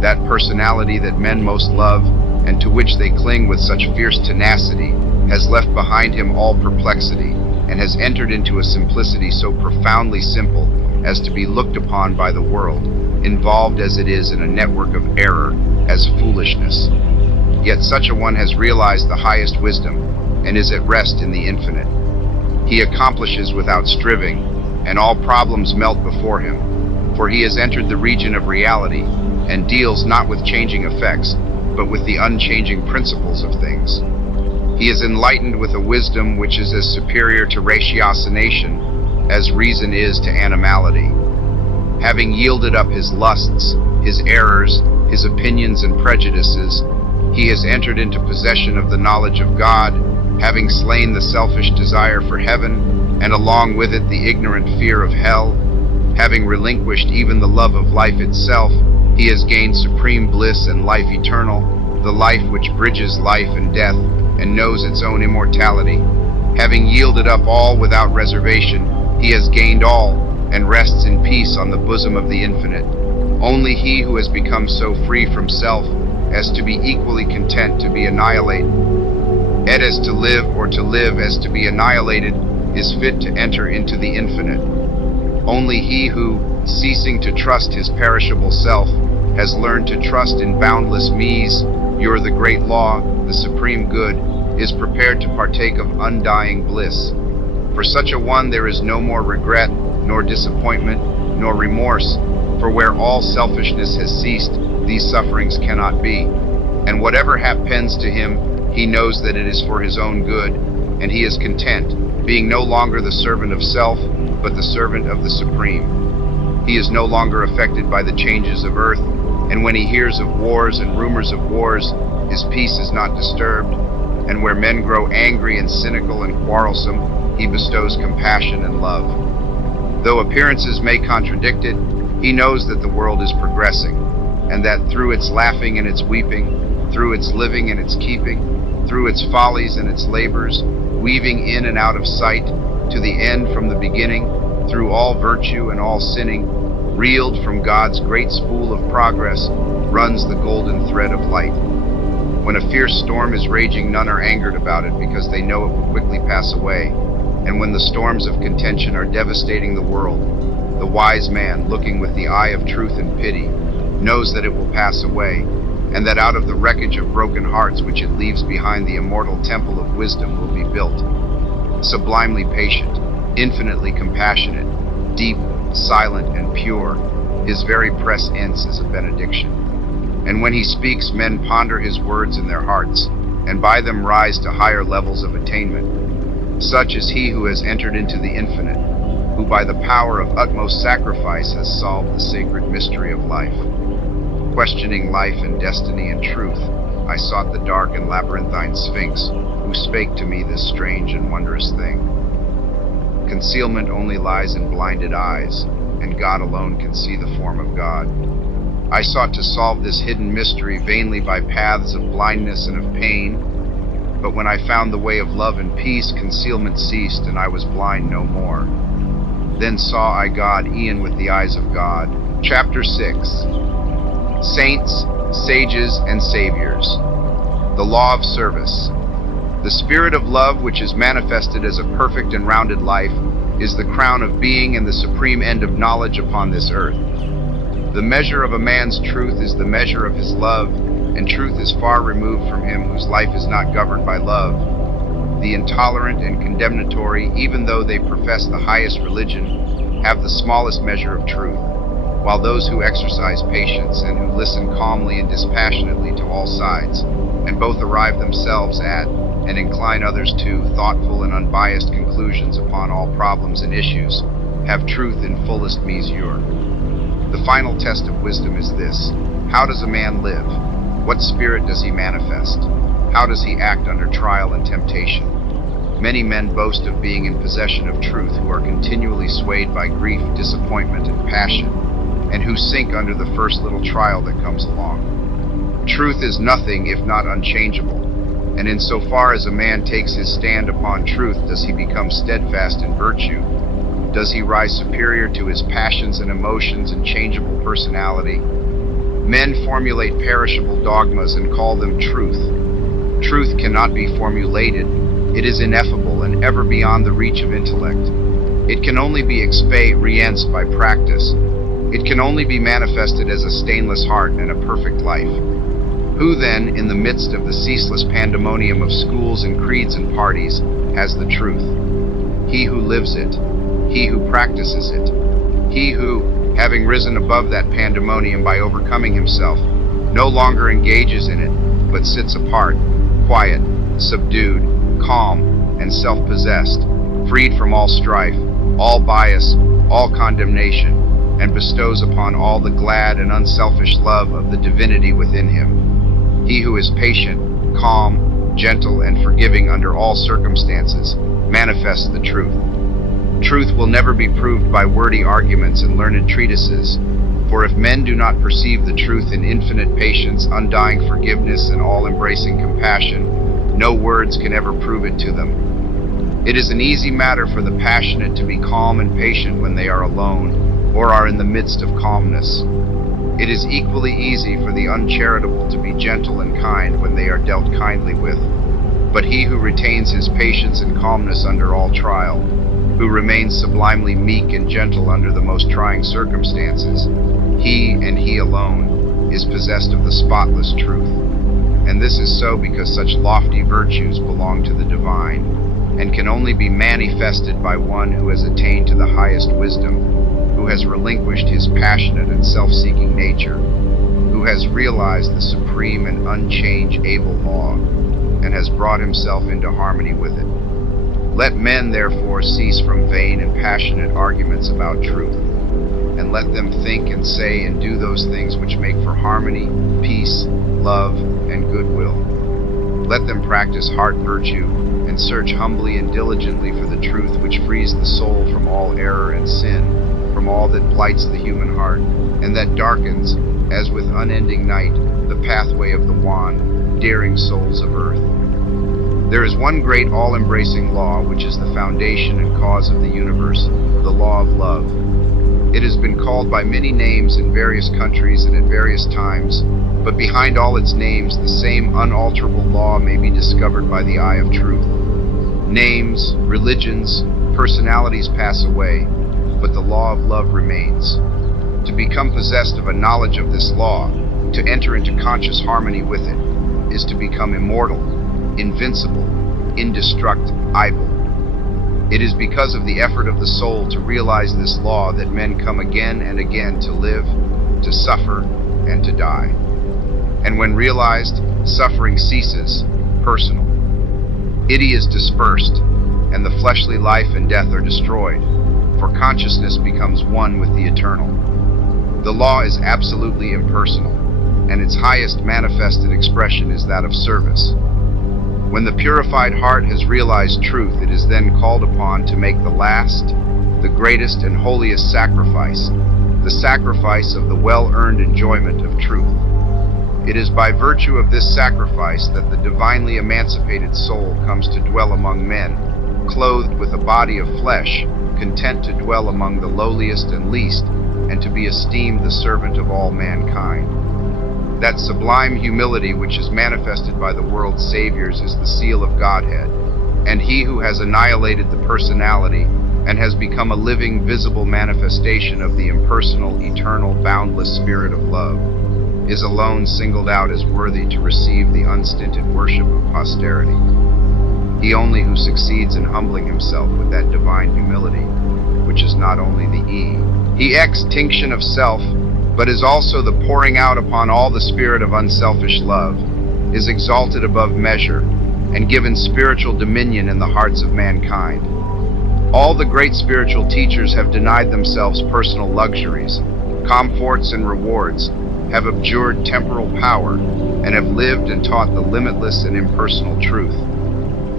that personality that men most love, and to which they cling with such fierce tenacity, has left behind him all perplexity, and has entered into a simplicity so profoundly simple as to be looked upon by the world, involved as it is in a network of error, as foolishness. Yet such a one has realized the highest wisdom, and is at rest in the infinite. He accomplishes without striving, and all problems melt before him, for he has entered the region of reality, and deals not with changing effects, but with the unchanging principles of things. He is enlightened with a wisdom which is as superior to ratiocination as reason is to animality. Having yielded up his lusts, his errors, his opinions and prejudices, he has entered into possession of the knowledge of God, having slain the selfish desire for heaven, and along with it the ignorant fear of hell. Having relinquished even the love of life itself, he has gained supreme bliss and life eternal, the life which bridges life and death, and knows its own immortality. Having yielded up all without reservation, he has gained all, and rests in peace on the bosom of the infinite. Only he who has become so free from self as to be equally content to be annihilated, and as to live or to live as to be annihilated, is fit to enter into the infinite. Only he who, ceasing to trust his perishable self, has learned to trust in boundless me's, you're the great law, the supreme good, is prepared to partake of undying bliss. For such a one there is no more regret, nor disappointment, nor remorse, for where all selfishness has ceased, these sufferings cannot be. And whatever happens to him, he knows that it is for his own good, and he is content, being no longer the servant of self, but the servant of the Supreme. He is no longer affected by the changes of earth, and when he hears of wars and rumors of wars, his peace is not disturbed, and where men grow angry and cynical and quarrelsome, he bestows compassion and love. Though appearances may contradict it, he knows that the world is progressing, and that through its laughing and its weeping, through its living and its keeping, through its follies and its labors, weaving in and out of sight, to the end from the beginning, through all virtue and all sinning, reeled from God's great spool of progress, runs the golden thread of light. When a fierce storm is raging, none are angered about it, because they know it will quickly pass away. And when the storms of contention are devastating the world, the wise man, looking with the eye of truth and pity, knows that it will pass away, and that out of the wreckage of broken hearts which it leaves behind, the immortal temple of wisdom will be built. Sublimely patient, infinitely compassionate, deep, silent, and pure, his very presence is a benediction. And when he speaks, men ponder his words in their hearts, and by them rise to higher levels of attainment. Such is he who has entered into the infinite, who by the power of utmost sacrifice has solved the sacred mystery of life. Questioning life and destiny and truth, I sought the dark and labyrinthine Sphinx, who spake to me this strange and wondrous thing. Concealment only lies in blinded eyes, and God alone can see the form of God. I sought to solve this hidden mystery vainly by paths of blindness and of pain, but when I found the way of love and peace, concealment ceased, and I was blind no more. Then saw I God e'en with the eyes of God. Chapter 6. Saints, Sages, and Saviors. The Law of Service. The spirit of love, which is manifested as a perfect and rounded life, is the crown of being and the supreme end of knowledge upon this earth. The measure of a man's truth is the measure of his love, and truth is far removed from him whose life is not governed by love. The intolerant and condemnatory, even though they profess the highest religion, have the smallest measure of truth, while those who exercise patience and who listen calmly and dispassionately to all sides, and both arrive themselves at, and incline others to, thoughtful and unbiased conclusions upon all problems and issues, have truth in fullest mesure. The final test of wisdom is this: how does a man live? What spirit does he manifest? How does he act under trial and temptation? Many men boast of being in possession of truth, who are continually swayed by grief, disappointment, and passion, and who sink under the first little trial that comes along. Truth is nothing if not unchangeable, and in so far as a man takes his stand upon truth, does he become steadfast in virtue, does he rise superior to his passions and emotions and changeable personality. Men formulate perishable dogmas and call them truth. Truth cannot be formulated. It is ineffable and ever beyond the reach of intellect. It can only be experienced by practice. It can only be manifested as a stainless heart and a perfect life. Who then, in the midst of the ceaseless pandemonium of schools and creeds and parties, has the truth? He who lives it, he who practices it, he who, having risen above that pandemonium by overcoming himself, no longer engages in it, but sits apart, quiet, subdued, calm, and self-possessed, freed from all strife, all bias, all condemnation, and bestows upon all the glad and unselfish love of the divinity within him. He who is patient, calm, gentle, and forgiving under all circumstances manifests the truth. Truth will never be proved by wordy arguments and learned treatises, for if men do not perceive the truth in infinite patience, undying forgiveness, and all-embracing compassion, no words can ever prove it to them. It is an easy matter for the passionate to be calm and patient when they are alone, or are in the midst of calmness. It is equally easy for the uncharitable to be gentle and kind when they are dealt kindly with, but he who retains his patience and calmness under all trial, who remains sublimely meek and gentle under the most trying circumstances, he and he alone is possessed of the spotless truth. And this is so because such lofty virtues belong to the divine, and can only be manifested by one who has attained to the highest wisdom, who has relinquished his passionate and self-seeking nature, who has realized the supreme and unchangeable law, and has brought himself into harmony with it. Let men therefore cease from vain and passionate arguments about truth, and let them think and say and do those things which make for harmony, peace, love, and goodwill. Let them practice heart virtue, and search humbly and diligently for the truth which frees the soul from all error and sin, from all that blights the human heart, and that darkens, as with unending night, the pathway of the wan, daring souls of earth. There is one great all-embracing law which is the foundation and cause of the universe, the law of love. It has been called by many names in various countries and at various times, but behind all its names the same unalterable law may be discovered by the eye of truth. Names, religions, personalities pass away, but the law of love remains. To become possessed of a knowledge of this law, to enter into conscious harmony with it, is to become immortal, invincible, indestructible. It is because of the effort of the soul to realize this law that men come again and again to live, to suffer, and to die. And when realized, suffering ceases, personal. Pity is dispersed, and the fleshly life and death are destroyed, for consciousness becomes one with the eternal. The law is absolutely impersonal, and its highest manifested expression is that of service. When the purified heart has realized truth, it is then called upon to make the last, the greatest and holiest sacrifice, the sacrifice of the well-earned enjoyment of truth. It is by virtue of this sacrifice that the divinely emancipated soul comes to dwell among men, clothed with a body of flesh, content to dwell among the lowliest and least, and to be esteemed the servant of all mankind. That sublime humility which is manifested by the world's saviors is the seal of Godhead, and he who has annihilated the personality and has become a living, visible manifestation of the impersonal, eternal, boundless spirit of love, is alone singled out as worthy to receive the unstinted worship of posterity. He only who succeeds in humbling himself with that divine humility, which is not only the extinction of self, but is also the pouring out upon all the spirit of unselfish love, is exalted above measure, and given spiritual dominion in the hearts of mankind. All the great spiritual teachers have denied themselves personal luxuries, comforts, and rewards, have abjured temporal power, and have lived and taught the limitless and impersonal truth.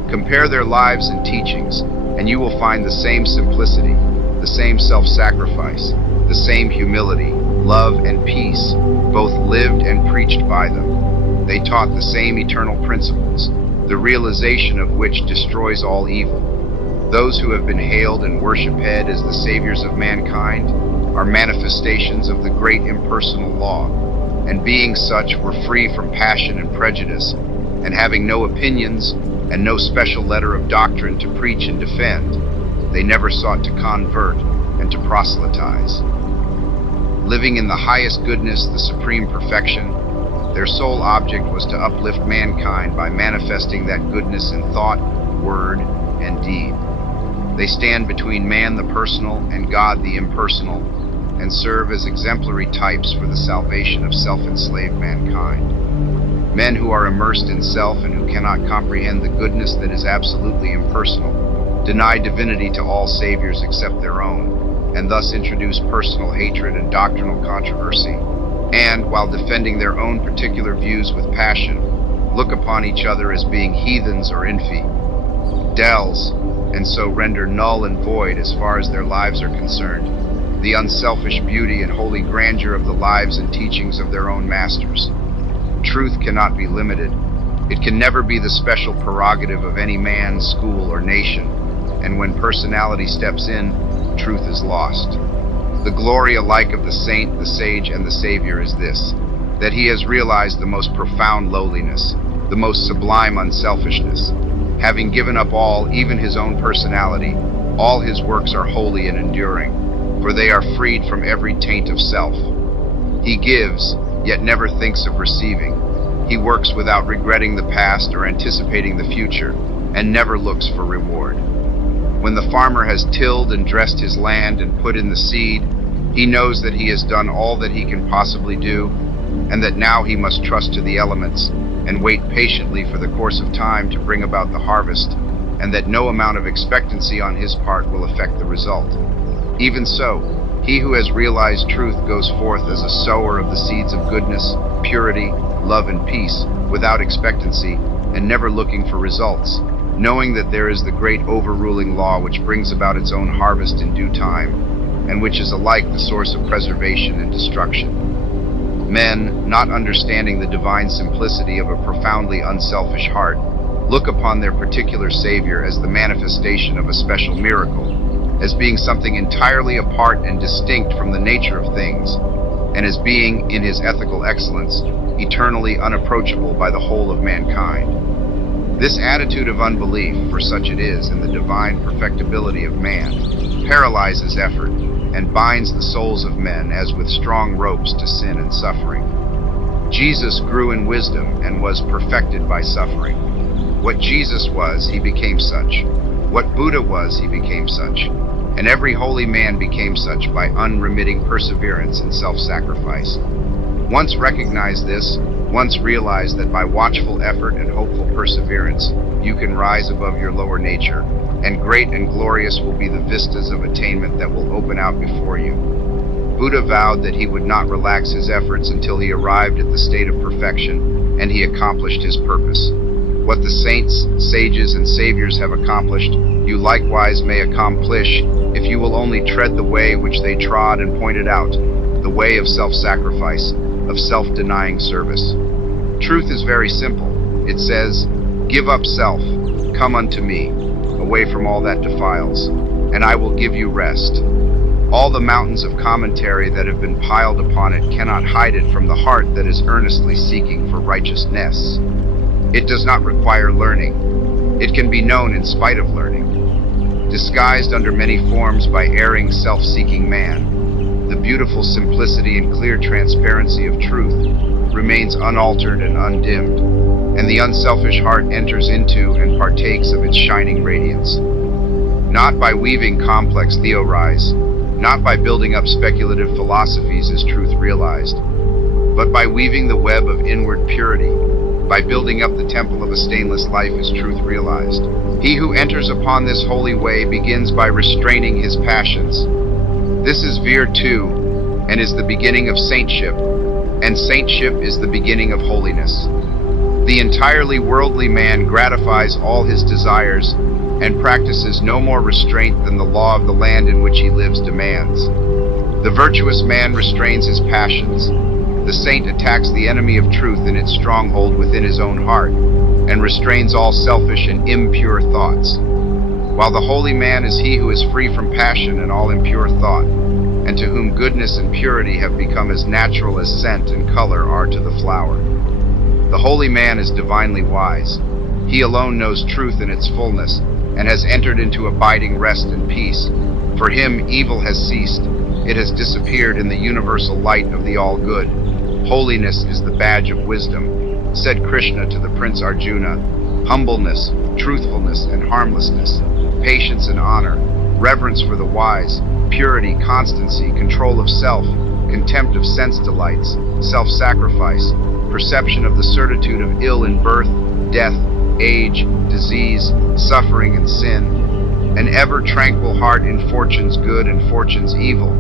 Compare their lives and teachings, and you will find the same simplicity, the same self-sacrifice, the same humility, love, and peace, both lived and preached by them. They taught the same eternal principles, the realization of which destroys all evil. Those who have been hailed and worshipped as the saviors of mankind are manifestations of the great impersonal law, and being such were free from passion and prejudice, and having no opinions and no special letter of doctrine to preach and defend, they never sought to convert and to proselytize. Living in the highest goodness, the supreme perfection, their sole object was to uplift mankind by manifesting that goodness in thought, word, and deed. They stand between man the personal and God the impersonal, and serve as exemplary types for the salvation of self-enslaved mankind. Men who are immersed in self and who cannot comprehend the goodness that is absolutely impersonal, deny divinity to all saviors except their own, and thus introduce personal hatred and doctrinal controversy, and, while defending their own particular views with passion, look upon each other as being heathens or infidels, and so render null and void, as far as their lives are concerned, the unselfish beauty and holy grandeur of the lives and teachings of their own masters. Truth cannot be limited. It can never be the special prerogative of any man, school, or nation, and when personality steps in, truth is lost. The glory alike of the saint, the sage, and the Savior is this, that he has realized the most profound lowliness, the most sublime unselfishness. Having given up all, even his own personality, all his works are holy and enduring, for they are freed from every taint of self. He gives, yet never thinks of receiving. He works without regretting the past or anticipating the future, and never looks for reward. When the farmer has tilled and dressed his land and put in the seed, he knows that he has done all that he can possibly do, and that now he must trust to the elements and wait patiently for the course of time to bring about the harvest, and that no amount of expectancy on his part will affect the result. Even so, he who has realized truth goes forth as a sower of the seeds of goodness, purity, love, and peace, without expectancy, and never looking for results, knowing that there is the great overruling law which brings about its own harvest in due time, and which is alike the source of preservation and destruction. Men, not understanding the divine simplicity of a profoundly unselfish heart, look upon their particular Savior as the manifestation of a special miracle, as being something entirely apart and distinct from the nature of things, and as being, in his ethical excellence, eternally unapproachable by the whole of mankind. This attitude of unbelief, for such it is in the divine perfectibility of man, paralyzes effort, and binds the souls of men as with strong ropes to sin and suffering. Jesus grew in wisdom and was perfected by suffering. What Jesus was, he became such. What Buddha was, he became such. And every holy man became such by unremitting perseverance and self-sacrifice. Once recognize this, once realize that by watchful effort and hopeful perseverance, you can rise above your lower nature, and great and glorious will be the vistas of attainment that will open out before you. Buddha vowed that he would not relax his efforts until he arrived at the state of perfection, and he accomplished his purpose. What the saints, sages, and saviors have accomplished, you likewise may accomplish, if you will only tread the way which they trod and pointed out, the way of self-sacrifice, of self-denying service. Truth is very simple. It says, "Give up self, come unto me, away from all that defiles, and I will give you rest." All the mountains of commentary that have been piled upon it cannot hide it from the heart that is earnestly seeking for righteousness. It does not require learning. It can be known in spite of learning. Disguised under many forms by erring, self-seeking man, the beautiful simplicity and clear transparency of truth remains unaltered and undimmed, and the unselfish heart enters into and partakes of its shining radiance. Not by weaving complex theories, not by building up speculative philosophies is truth realized, but by weaving the web of inward purity, by building up the temple of a stainless life is truth realized. He who enters upon this holy way begins by restraining his passions. This is virtu, and is the beginning of saintship, and saintship is the beginning of holiness. The entirely worldly man gratifies all his desires and practices no more restraint than the law of the land in which he lives demands. The virtuous man restrains his passions. The saint attacks the enemy of truth in its stronghold within his own heart, and restrains all selfish and impure thoughts. While the holy man is he who is free from passion and all impure thought, and to whom goodness and purity have become as natural as scent and color are to the flower. The holy man is divinely wise. He alone knows truth in its fullness, and has entered into abiding rest and peace. For him, evil has ceased. It has disappeared in the universal light of the all-good. Holiness is the badge of wisdom. Said Krishna to the Prince Arjuna, humbleness, truthfulness, and harmlessness, patience and honor, reverence for the wise, purity, constancy, control of self, contempt of sense delights, self-sacrifice, perception of the certitude of ill in birth, death, age, disease, suffering, and sin, an ever tranquil heart in fortune's good and fortune's evil,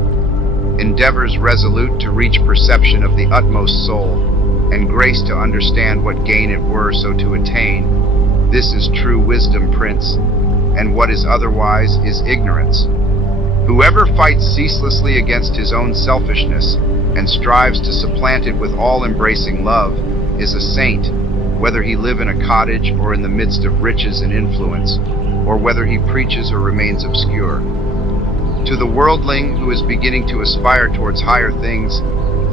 endeavors resolute to reach perception of the utmost soul, and grace to understand what gain it were so to attain. This is true wisdom, Prince, and what is otherwise is ignorance. Whoever fights ceaselessly against his own selfishness and strives to supplant it with all-embracing love is a saint, whether he live in a cottage or in the midst of riches and influence, or whether he preaches or remains obscure. To the worldling who is beginning to aspire towards higher things,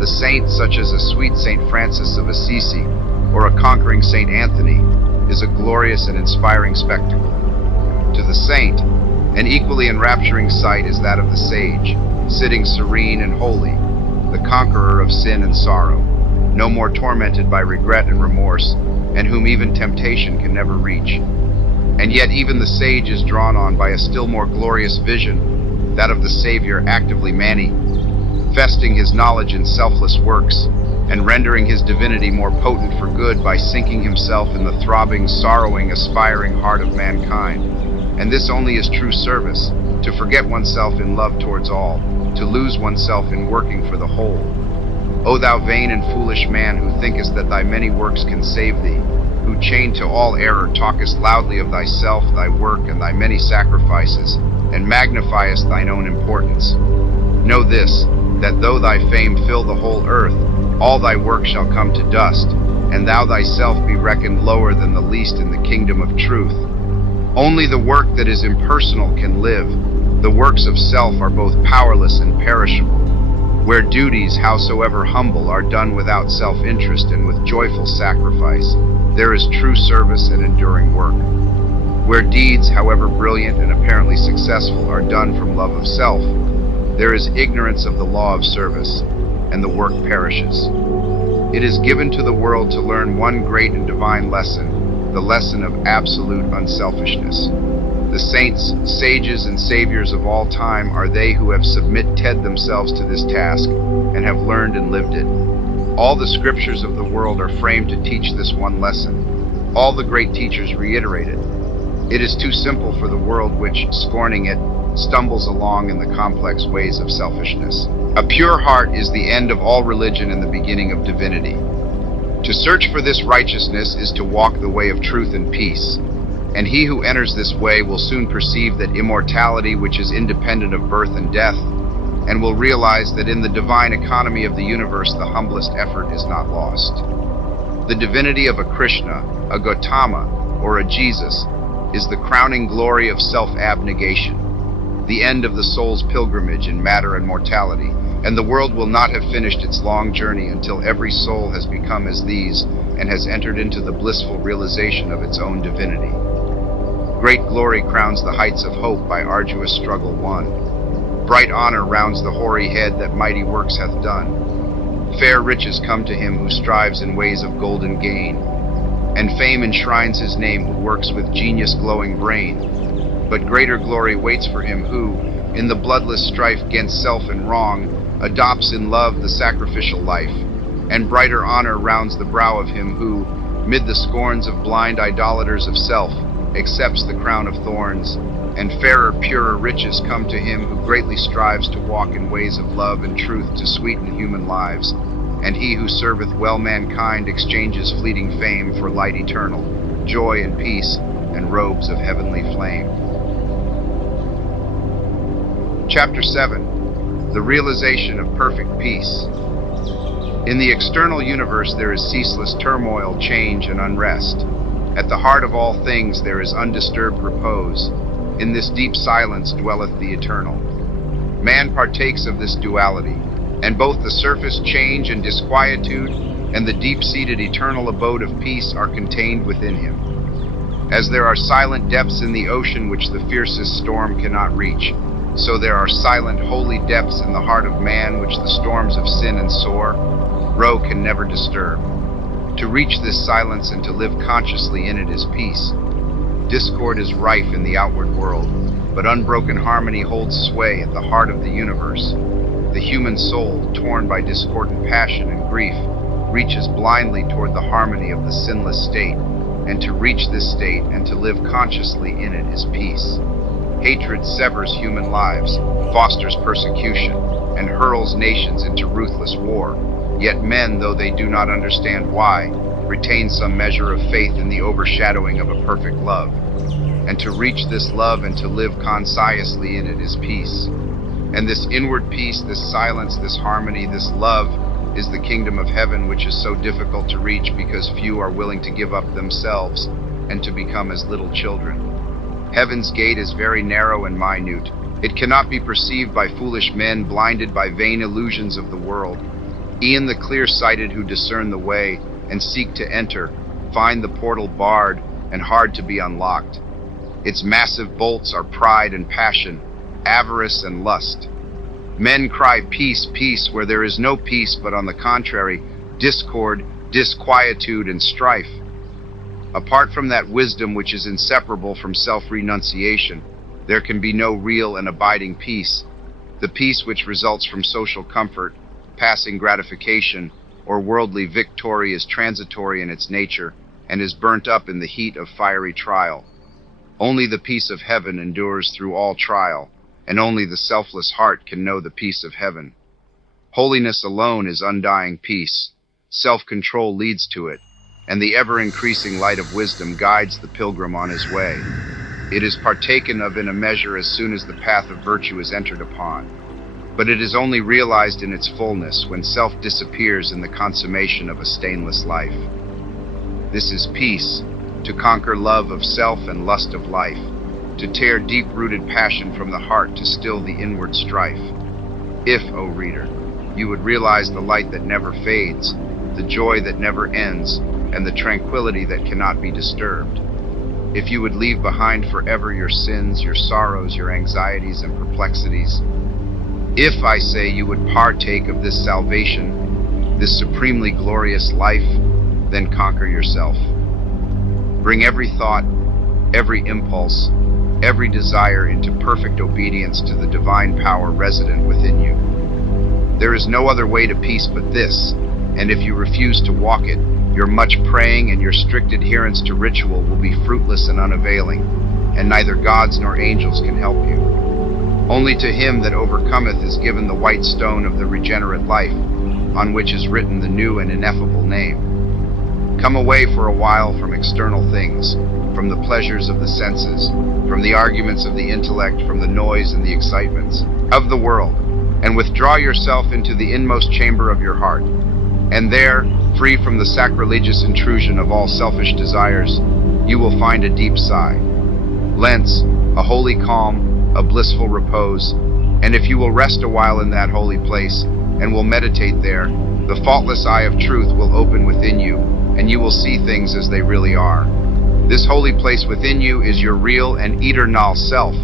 the saint, such as a sweet Saint Francis of Assisi or a conquering Saint Anthony, is a glorious and inspiring spectacle. To the saint, an equally enrapturing sight is that of the sage, sitting serene and holy, the conqueror of sin and sorrow, no more tormented by regret and remorse, and whom even temptation can never reach. And yet even the sage is drawn on by a still more glorious vision, that of the Savior actively manifesting his knowledge in selfless works, and rendering his divinity more potent for good by sinking himself in the throbbing, sorrowing, aspiring heart of mankind. And this only is true service, to forget oneself in love towards all, to lose oneself in working for the whole. O thou vain and foolish man, who thinkest that thy many works can save thee, who chained to all error talkest loudly of thyself, thy work, and thy many sacrifices, and magnifiest thine own importance. Know this, that though thy fame fill the whole earth, all thy work shall come to dust, and thou thyself be reckoned lower than the least in the kingdom of truth. Only the work that is impersonal can live. The works of self are both powerless and perishable. Where duties, howsoever humble, are done without self-interest and with joyful sacrifice, there is true service and enduring work. Where deeds, however brilliant and apparently successful, are done from love of self, there is ignorance of the law of service, and the work perishes. It is given to the world to learn one great and divine lesson, the lesson of absolute unselfishness. The saints, sages, and saviors of all time are they who have submitted themselves to this task and have learned and lived it. All the scriptures of the world are framed to teach this one lesson. All the great teachers reiterate it. It is too simple for the world which, scorning it, stumbles along in the complex ways of selfishness. A pure heart is the end of all religion and the beginning of divinity. To search for this righteousness is to walk the way of truth and peace. And he who enters this way will soon perceive that immortality which is independent of birth and death, and will realize that in the divine economy of the universe the humblest effort is not lost. The divinity of a Krishna, a Gautama, or a Jesus is the crowning glory of self-abnegation, the end of the soul's pilgrimage in matter and mortality, and the world will not have finished its long journey until every soul has become as these and has entered into the blissful realization of its own divinity. Great glory crowns the heights of hope by arduous struggle won. Bright honor rounds the hoary head that mighty works hath done. Fair riches come to him who strives in ways of golden gain, and fame enshrines his name who works with genius glowing brain. But greater glory waits for him who, in the bloodless strife 'gainst self and wrong, adopts in love the sacrificial life, and brighter honor rounds the brow of him who, mid the scorns of blind idolaters of self, accepts the crown of thorns, and fairer, purer riches come to him who greatly strives to walk in ways of love and truth to sweeten human lives, and he who serveth well mankind exchanges fleeting fame for light eternal, joy and peace, and robes of heavenly flame. Chapter 7. The Realization of Perfect Peace. In the external universe there is ceaseless turmoil, change, and unrest. At the heart of all things there is undisturbed repose. In this deep silence dwelleth the eternal. Man partakes of this duality, and both the surface change and disquietude and the deep-seated eternal abode of peace are contained within him. As there are silent depths in the ocean which the fiercest storm cannot reach, so there are silent, holy depths in the heart of man which the storms of sin and sorrow can never disturb. To reach this silence and to live consciously in it is peace. Discord is rife in the outward world, but unbroken harmony holds sway at the heart of the universe. The human soul, torn by discordant passion and grief, reaches blindly toward the harmony of the sinless state, and to reach this state and to live consciously in it is peace. Hatred severs human lives, fosters persecution, and hurls nations into ruthless war. Yet men, though they do not understand why, retain some measure of faith in the overshadowing of a perfect love. And to reach this love and to live consciously in it is peace. And this inward peace, this silence, this harmony, this love, is the kingdom of heaven, which is so difficult to reach because few are willing to give up themselves and to become as little children. Heaven's gate is very narrow and minute, It cannot be perceived by foolish men blinded by vain illusions of the world. E'en the clear-sighted who discern the way and seek to enter, find the portal barred and hard to be unlocked. Its massive bolts are pride and passion, avarice and lust. Men cry peace, peace, where there is no peace, but on the contrary, discord, disquietude, and strife. Apart from that wisdom which is inseparable from self-renunciation, there can be no real and abiding peace. The peace which results from social comfort, passing gratification, or worldly victory is transitory in its nature and is burnt up in the heat of fiery trial. Only the peace of heaven endures through all trial, and only the selfless heart can know the peace of heaven. Holiness alone is undying peace. Self-control leads to it, and the ever-increasing light of wisdom guides the pilgrim on his way. It is partaken of in a measure as soon as the path of virtue is entered upon, but it is only realized in its fullness when self disappears in the consummation of a stainless life. This is peace, to conquer love of self and lust of life, to tear deep-rooted passion from the heart to still the inward strife. If, O reader, you would realize the light that never fades, the joy that never ends, and the tranquility that cannot be disturbed. If you would leave behind forever your sins, your sorrows, your anxieties, and perplexities. If, I say, you would partake of this salvation, this supremely glorious life, then conquer yourself. Bring every thought, every impulse, every desire into perfect obedience to the divine power resident within you. There is no other way to peace but this, and if you refuse to walk it, your much praying and your strict adherence to ritual will be fruitless and unavailing, and neither gods nor angels can help you. Only to him that overcometh is given the white stone of the regenerate life, on which is written the new and ineffable name. Come away for a while from external things, from the pleasures of the senses, from the arguments of the intellect, from the noise and the excitements of the world, and withdraw yourself into the inmost chamber of your heart. And there, free from the sacrilegious intrusion of all selfish desires, you will find a deep sigh. Thence, a holy calm, a blissful repose, and if you will rest a while in that holy place, and will meditate there, the faultless eye of truth will open within you, and you will see things as they really are. This holy place within you is your real and eternal self.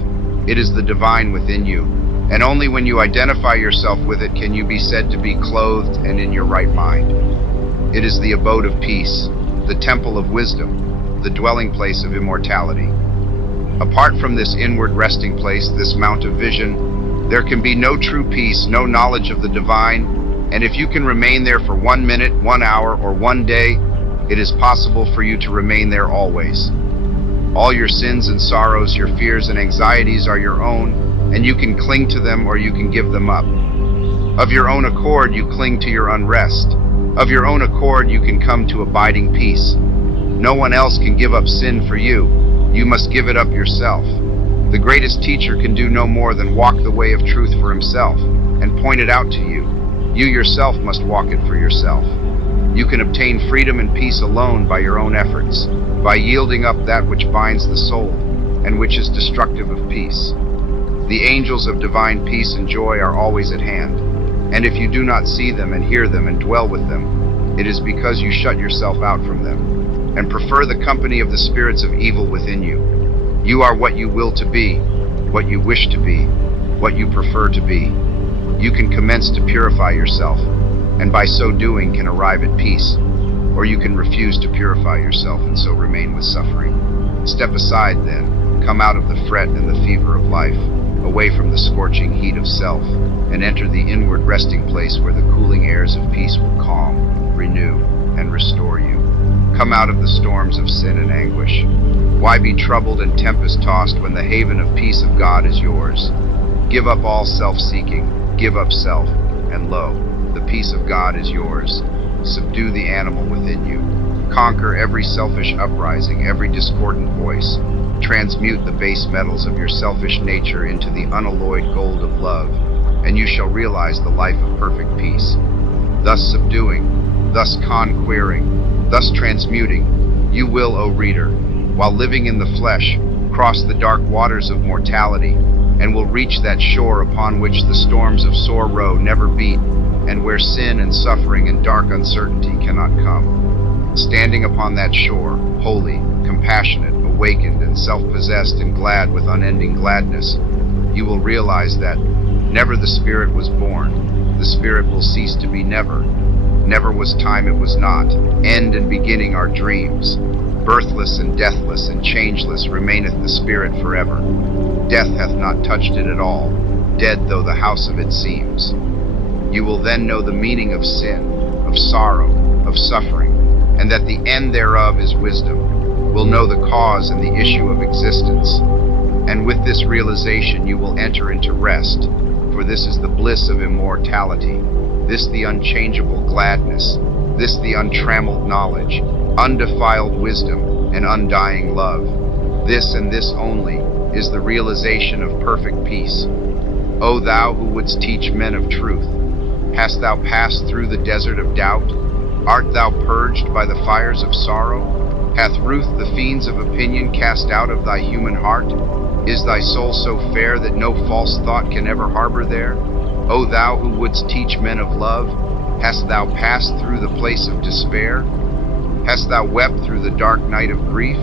It is the divine within you, and only when you identify yourself with it can you be said to be clothed and in your right mind. It is the abode of peace, the temple of wisdom, the dwelling place of immortality. Apart from this inward resting place, this mount of vision, there can be no true peace, no knowledge of the divine, and if you can remain there for 1 minute, 1 hour, or 1 day, it is possible for you to remain there always. All your sins and sorrows, your fears and anxieties are your own, and you can cling to them or you can give them up. Of your own accord, you cling to your unrest. Of your own accord, you can come to abiding peace. No one else can give up sin for you. You must give it up yourself. The greatest teacher can do no more than walk the way of truth for himself and point it out to you. You yourself must walk it for yourself. You can obtain freedom and peace alone by your own efforts, by yielding up that which binds the soul and which is destructive of peace. The angels of divine peace and joy are always at hand, and if you do not see them and hear them and dwell with them, it is because you shut yourself out from them, and prefer the company of the spirits of evil within you. You are what you will to be, what you wish to be, what you prefer to be. You can commence to purify yourself, and by so doing can arrive at peace, or you can refuse to purify yourself and so remain with suffering. Step aside then, come out of the fret and the fever of life, away from the scorching heat of self, and enter the inward resting place where the cooling airs of peace will calm, renew, and restore you. Come out of the storms of sin and anguish. Why be troubled and tempest-tossed when the haven of peace of God is yours? Give up all self-seeking, give up self, and lo, the peace of God is yours. Subdue the animal within you. Conquer every selfish uprising, every discordant voice. Transmute the base metals of your selfish nature into the unalloyed gold of love, and you shall realize the life of perfect peace. Thus subduing, thus conquering, thus transmuting, you will, O reader, while living in the flesh, cross the dark waters of mortality, and will reach that shore upon which the storms of sorrow never beat, and where sin and suffering and dark uncertainty cannot come. Standing upon that shore, holy, compassionate, awakened, and self-possessed and glad with unending gladness, you will realize that never the Spirit was born, the Spirit will cease to be never. Never was time it was not. End and beginning are dreams. Birthless and deathless and changeless remaineth the Spirit forever. Death hath not touched it at all, dead though the house of it seems. You will then know the meaning of sin, of sorrow, of suffering, and that the end thereof is wisdom. Will know the cause and the issue of existence. And with this realization you will enter into rest, for this is the bliss of immortality, this the unchangeable gladness, this the untrammeled knowledge, undefiled wisdom, and undying love. This and this only is the realization of perfect peace. O thou who wouldst teach men of truth, hast thou passed through the desert of doubt? Art thou purged by the fires of sorrow? Hath ruth the fiends of opinion cast out of thy human heart? Is thy soul so fair that no false thought can ever harbor there? O thou who wouldst teach men of love, hast thou passed through the place of despair? Hast thou wept through the dark night of grief?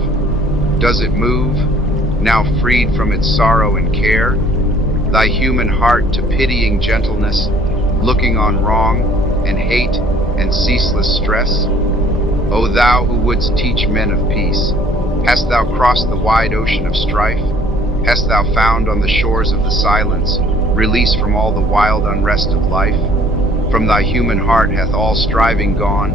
Does it move, now freed from its sorrow and care, thy human heart to pitying gentleness, looking on wrong and hate and ceaseless stress? O thou who wouldst teach men of peace, hast thou crossed the wide ocean of strife? Hast thou found on the shores of the silence release from all the wild unrest of life? From thy human heart hath all striving gone,